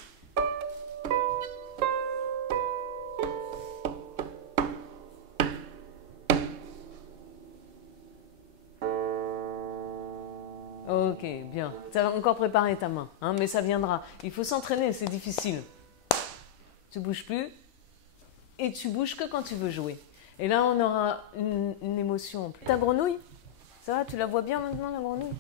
Ok, bien. Tu as encore préparé ta main, mais ça viendra. Il faut s'entraîner, c'est difficile. Tu bouges plus et tu bouges que quand tu veux jouer. Et là, on aura une émotion. Ta grenouille, ça va, tu la vois bien maintenant, la grenouille?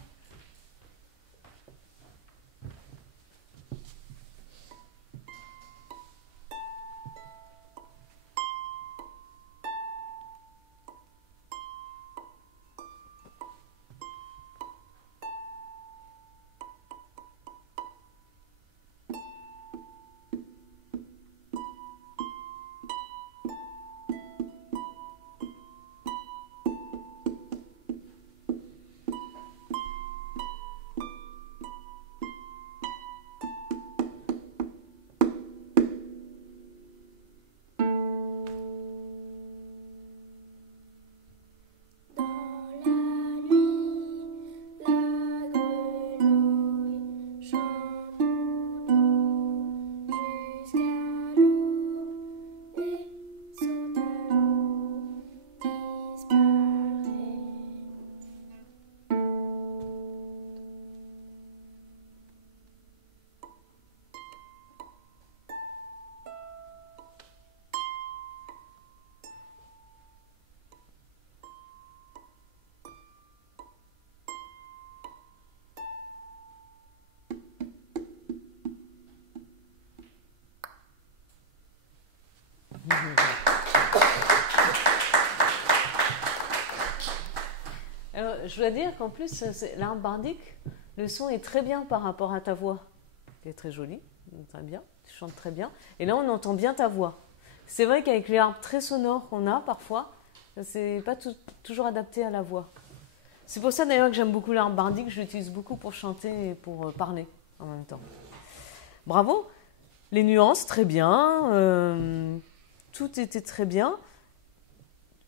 Alors, je dois dire qu'en plus, l'harpe bardique, le son est très bien par rapport à ta voix. Tu es très jolie, très bien, tu chantes très bien. Et là, on entend bien ta voix. C'est vrai qu'avec les harpes très sonores qu'on a parfois, c'est pas toujours adapté à la voix. C'est pour ça d'ailleurs que j'aime beaucoup l'harpe bardique, je l'utilise beaucoup pour chanter et pour parler en même temps. Bravo, les nuances, très bien, tout était très bien.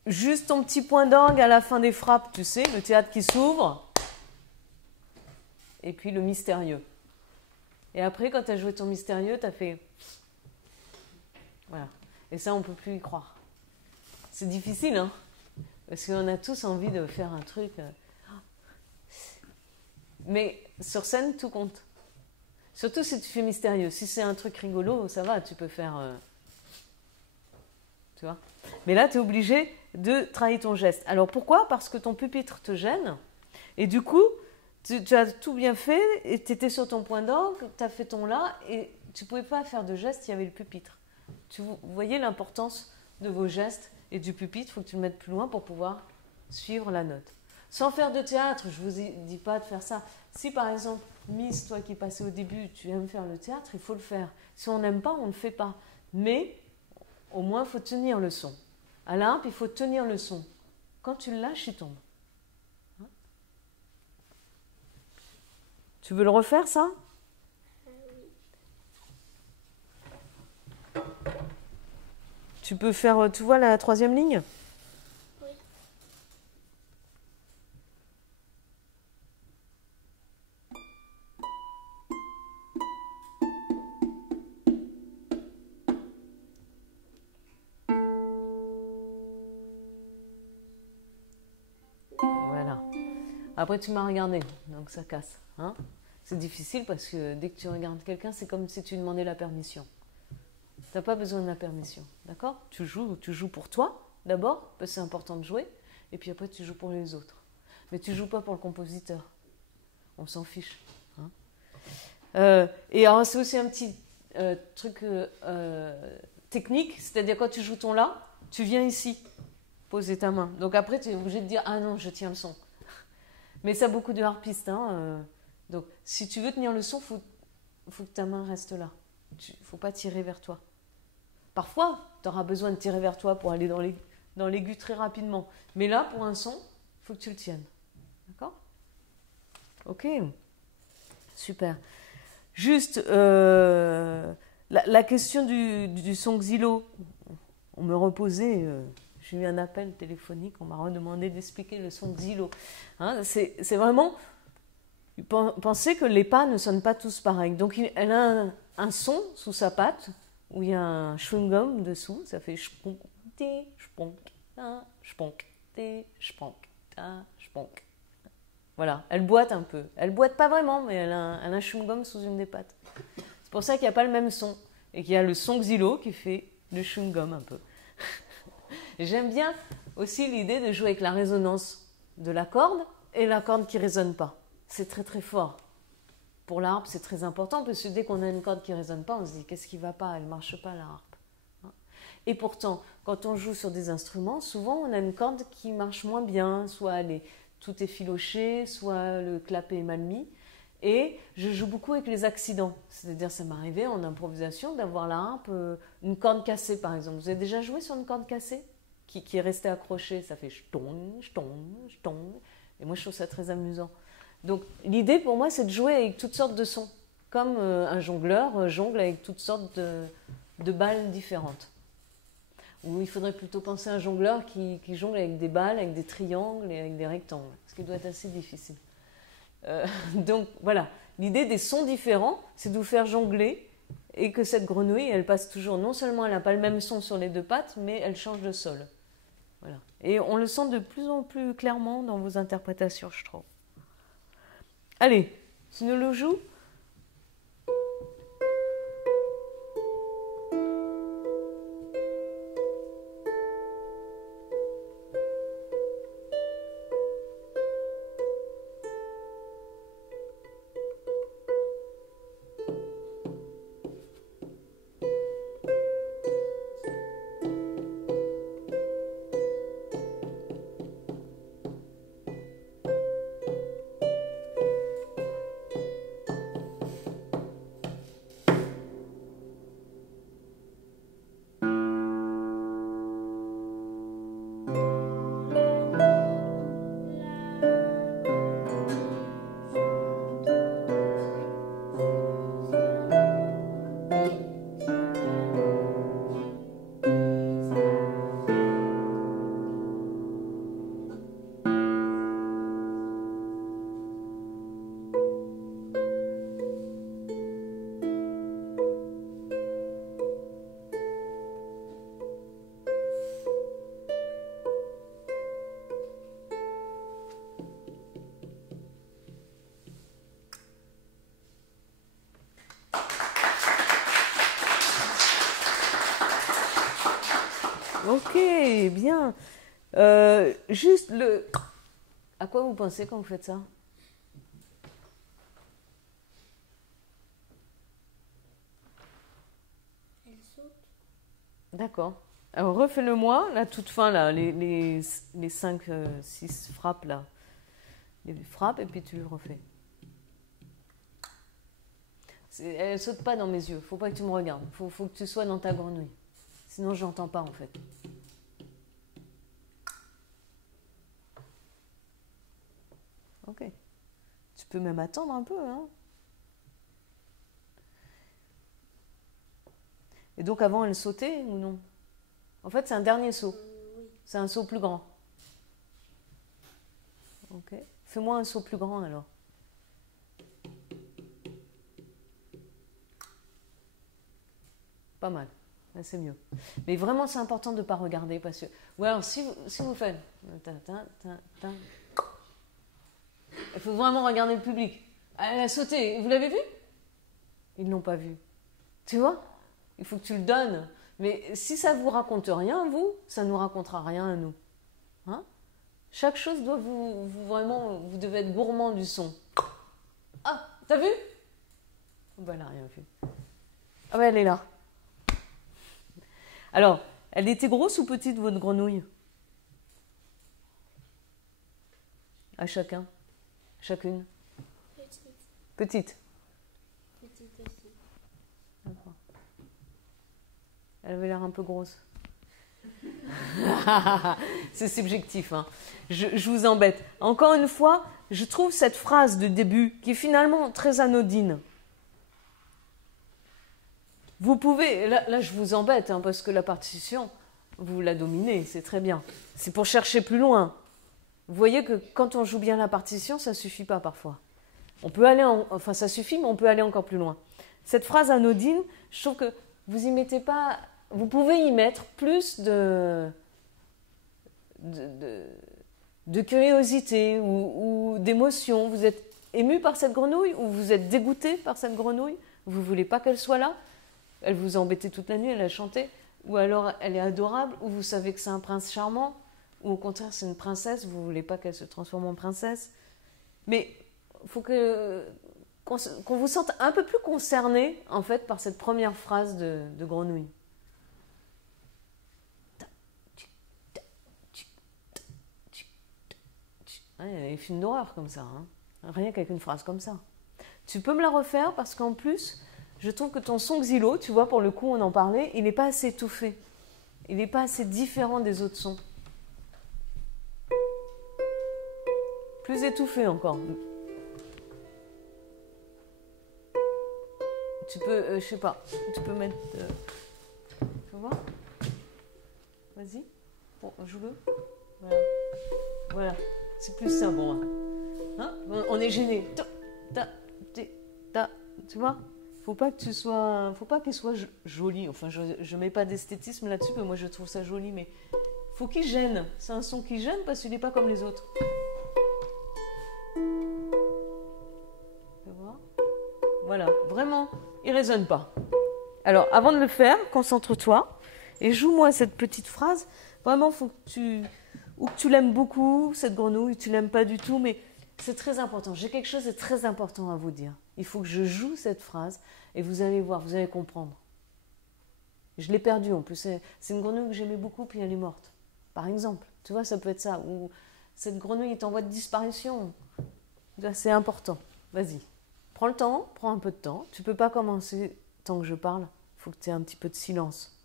Juste ton petit point d'orgue à la fin des frappes, tu sais, le théâtre qui s'ouvre. Et puis le mystérieux. Et après, quand tu as joué ton mystérieux, tu as fait... Voilà. Et ça, on ne peut plus y croire. C'est difficile, hein? Parce qu'on a tous envie de faire un truc... Mais sur scène, tout compte. Surtout si tu fais mystérieux. Si c'est un truc rigolo, ça va, tu peux faire... Tu vois? Mais là, tu es obligé de travailler ton geste. Alors pourquoi? Parce que ton pupitre te gêne. Et du coup, tu as tout bien fait, et tu étais sur ton point d'orgue, tu as fait ton la, et tu ne pouvais pas faire de geste, il y avait le pupitre. Vous voyez l'importance de vos gestes et du pupitre, il faut que tu le mettes plus loin pour pouvoir suivre la note. Sans faire de théâtre, je ne vous dis pas de faire ça. Si par exemple, Miss, toi qui passais au début, tu aimes faire le théâtre, il faut le faire. Si on n'aime pas, on ne le fait pas. Mais au moins, il faut tenir le son. À l'harpe, il faut tenir le son. Quand tu le lâches, il tombe. Tu veux le refaire, ça? Tu peux faire, tu vois la troisième ligne? Oui. Voilà. Après, tu m'as regardé, donc ça casse. Hein? C'est difficile parce que dès que tu regardes quelqu'un, c'est comme si tu demandais la permission. Tu n'as pas besoin de la permission, d'accord? Tu joues pour toi, d'abord, parce que c'est important de jouer, et puis après, tu joues pour les autres. Mais tu joues pas pour le compositeur. On s'en fiche. Hein? Et alors, c'est aussi un petit truc technique, c'est-à-dire quand tu joues ton La, tu viens ici, poser ta main. Donc après, tu es obligé de dire « Ah non, je tiens le son ». Mais ça, beaucoup de harpistes. Hein, donc, si tu veux tenir le son, faut que ta main reste là. Il ne faut pas tirer vers toi. Parfois, tu auras besoin de tirer vers toi pour aller dans l'aigu très rapidement. Mais là, pour un son, il faut que tu le tiennes. D'accord? Ok. Super. Juste, la question du son xylo. On me reposait, j'ai eu un appel téléphonique, on m'a redemandé d'expliquer le son xylo. Hein, c'est vraiment... Pensez que les pas ne sonnent pas tous pareil. Donc, elle a un son sous sa patte, où il y a un chewing-gum dessous, ça fait chponk, té, chponk, ta, chponk, té, chponk, ta, chponk. Voilà, elle boite un peu. Elle boite pas vraiment, mais elle a un chewing-gum sous une des pattes. C'est pour ça qu'il n'y a pas le même son. Et qu'il y a le son xylo qui fait le chewing-gum un peu. J'aime bien aussi l'idée de jouer avec la résonance de la corde et la corde qui ne résonne pas. C'est très très fort. Pour la harpe, c'est très important parce que dès qu'on a une corde qui ne résonne pas, on se dit qu'est-ce qui ne va pas, elle ne marche pas la harpe. Et pourtant, quand on joue sur des instruments, souvent on a une corde qui marche moins bien, soit tout est filoché, soit le clapet est mal mis. Et je joue beaucoup avec les accidents. C'est-à-dire, ça m'est arrivé en improvisation d'avoir la harpe, une corde cassée par exemple. Vous avez déjà joué sur une corde cassée qui est restée accrochée? Ça fait ch'tong, ch'tong, ch'tong. Et moi, je trouve ça très amusant. Donc, l'idée pour moi, c'est de jouer avec toutes sortes de sons. Comme un jongleur jongle avec toutes sortes de balles différentes. Ou il faudrait plutôt penser à un jongleur qui jongle avec des balles, avec des triangles et avec des rectangles. Ce qui doit être assez difficile. Donc voilà, l'idée des sons différents, c'est de vous faire jongler et que cette grenouille, elle passe toujours, non seulement elle n'a pas le même son sur les deux pattes, mais elle change de sol. Voilà. Et on le sent de plus en plus clairement dans vos interprétations, je trouve. Allez, tu nous le joues ? Ok, bien. Juste le... À quoi vous pensez quand vous faites ça? Elle saute. D'accord. Alors refais-le moi, la toute fin, là, les 5, 6 frappes, là. Les frappes, et puis tu le refais. Elle ne saute pas dans mes yeux, faut pas que tu me regardes. Faut que tu sois dans ta grenouille. Sinon, je n'entends pas, en fait. Ok. Tu peux même attendre un peu, hein. Et donc, avant, elle sautait ou non? En fait, c'est un dernier saut. Oui. C'est un saut plus grand. Ok. Fais-moi un saut plus grand alors. Pas mal. Là, c'est mieux. Mais vraiment, c'est important de ne pas regarder parce que. Ou alors, si vous faites. Il faut vraiment regarder le public. Elle a sauté. Vous l'avez vu? Ils ne l'ont pas vu. Tu vois? Il faut que tu le donnes. Mais si ça ne vous raconte rien, vous, ça ne nous racontera rien à nous. Hein? Chaque chose doit vraiment, vous devez être gourmand du son. Ah, t'as vu? Ben, elle n'a rien vu. Ah ben, elle est là. Alors, elle était grosse ou petite, votre grenouille? À chacun? Chacune? Petite. Petite. Petite aussi. D'accord. Elle avait l'air un peu grosse. C'est subjectif, hein. Je vous embête. Encore une fois, je trouve cette phrase de début qui est finalement très anodine. Vous pouvez, là je vous embête, hein, parce que la partition, vous la dominez, c'est très bien. C'est pour chercher plus loin. Vous voyez que quand on joue bien la partition, ça ne suffit pas parfois. On peut aller, enfin ça suffit, mais on peut aller encore plus loin. Cette phrase anodine, je trouve que vous y mettez pas, vous pouvez y mettre plus de curiosité ou d'émotion. Vous êtes ému par cette grenouille ou vous êtes dégoûté par cette grenouille. Vous ne voulez pas qu'elle soit là. Elle vous a embêté toute la nuit, elle a chanté. Ou alors elle est adorable, ou vous savez que c'est un prince charmant, ou au contraire c'est une princesse, vous ne voulez pas qu'elle se transforme en princesse. Mais il faut qu'on vous sente un peu plus concerné, en fait, par cette première phrase de grenouille. Il y a des films d'horreur comme ça, hein. Rien qu'avec une phrase comme ça. Tu peux me la refaire parce qu'en plus, je trouve que ton son xylo, tu vois, pour le coup, on en parlait, il n'est pas assez étouffé. Il n'est pas assez différent des autres sons. Plus étouffé encore. Tu peux, je sais pas, tu peux mettre... Tu peux voir? Vas-y. Bon, joue-le. Voilà. Voilà. C'est plus ça, bon. Hein? On est gêné. Tu vois? Faut pas qu'il soit joli. Enfin, je mets pas d'esthétisme là-dessus, mais moi je trouve ça joli. Mais faut qu'il gêne. C'est un son qui gêne parce qu'il n'est pas comme les autres. Tu vois? Voilà, vraiment, il résonne pas. Alors, avant de le faire, concentre-toi et joue-moi cette petite phrase. Vraiment, faut que tu l'aimes beaucoup, cette grenouille, tu l'aimes pas du tout, mais c'est très important. J'ai quelque chose de très important à vous dire. Il faut que je joue cette phrase et vous allez voir, vous allez comprendre. Je l'ai perdue en plus. C'est une grenouille que j'aimais beaucoup, puis elle est morte. Par exemple, tu vois, ça peut être ça. Ou cette grenouille est en voie de disparition. C'est important. Vas-y. Prends le temps, prends un peu de temps. Tu ne peux pas commencer tant que je parle. Il faut que tu aies un petit peu de silence.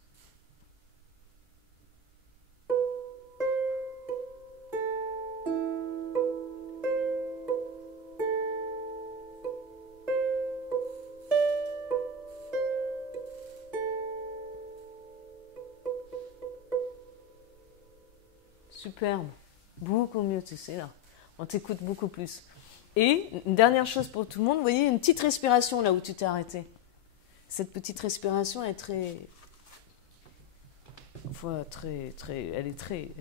Superbe. Beaucoup mieux, tu sais, là. On t'écoute beaucoup plus. Et une dernière chose pour tout le monde, vous voyez, une petite respiration là où tu t'es arrêté. Cette petite respiration est très... Enfin, elle est très...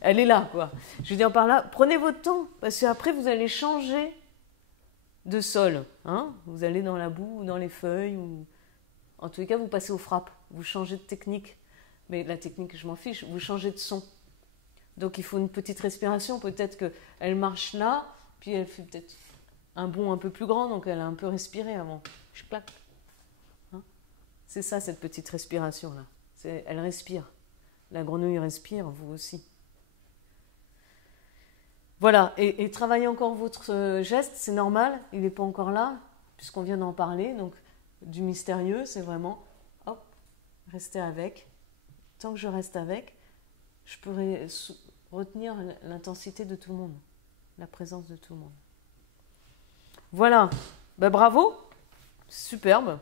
elle est là, quoi. Je veux dire par là, prenez votre temps, parce qu'après, vous allez changer de sol. Hein, vous allez dans la boue ou dans les feuilles, ou... En tous les cas, vous passez aux frappes. Vous changez de technique. Mais la technique, je m'en fiche. Vous changez de son. Donc, il faut une petite respiration. Peut-être qu'elle marche là, puis elle fait peut-être un bond un peu plus grand, donc elle a un peu respiré avant. Je claque. Hein, c'est ça, cette petite respiration-là. Elle respire. La grenouille respire, vous aussi. Voilà, et travaillez encore votre geste, c'est normal, il n'est pas encore là, puisqu'on vient d'en parler. Donc, du mystérieux, c'est vraiment, hop, rester avec. Tant que je reste avec, je pourrai retenir l'intensité de tout le monde, la présence de tout le monde. Voilà, ben, bravo, superbe.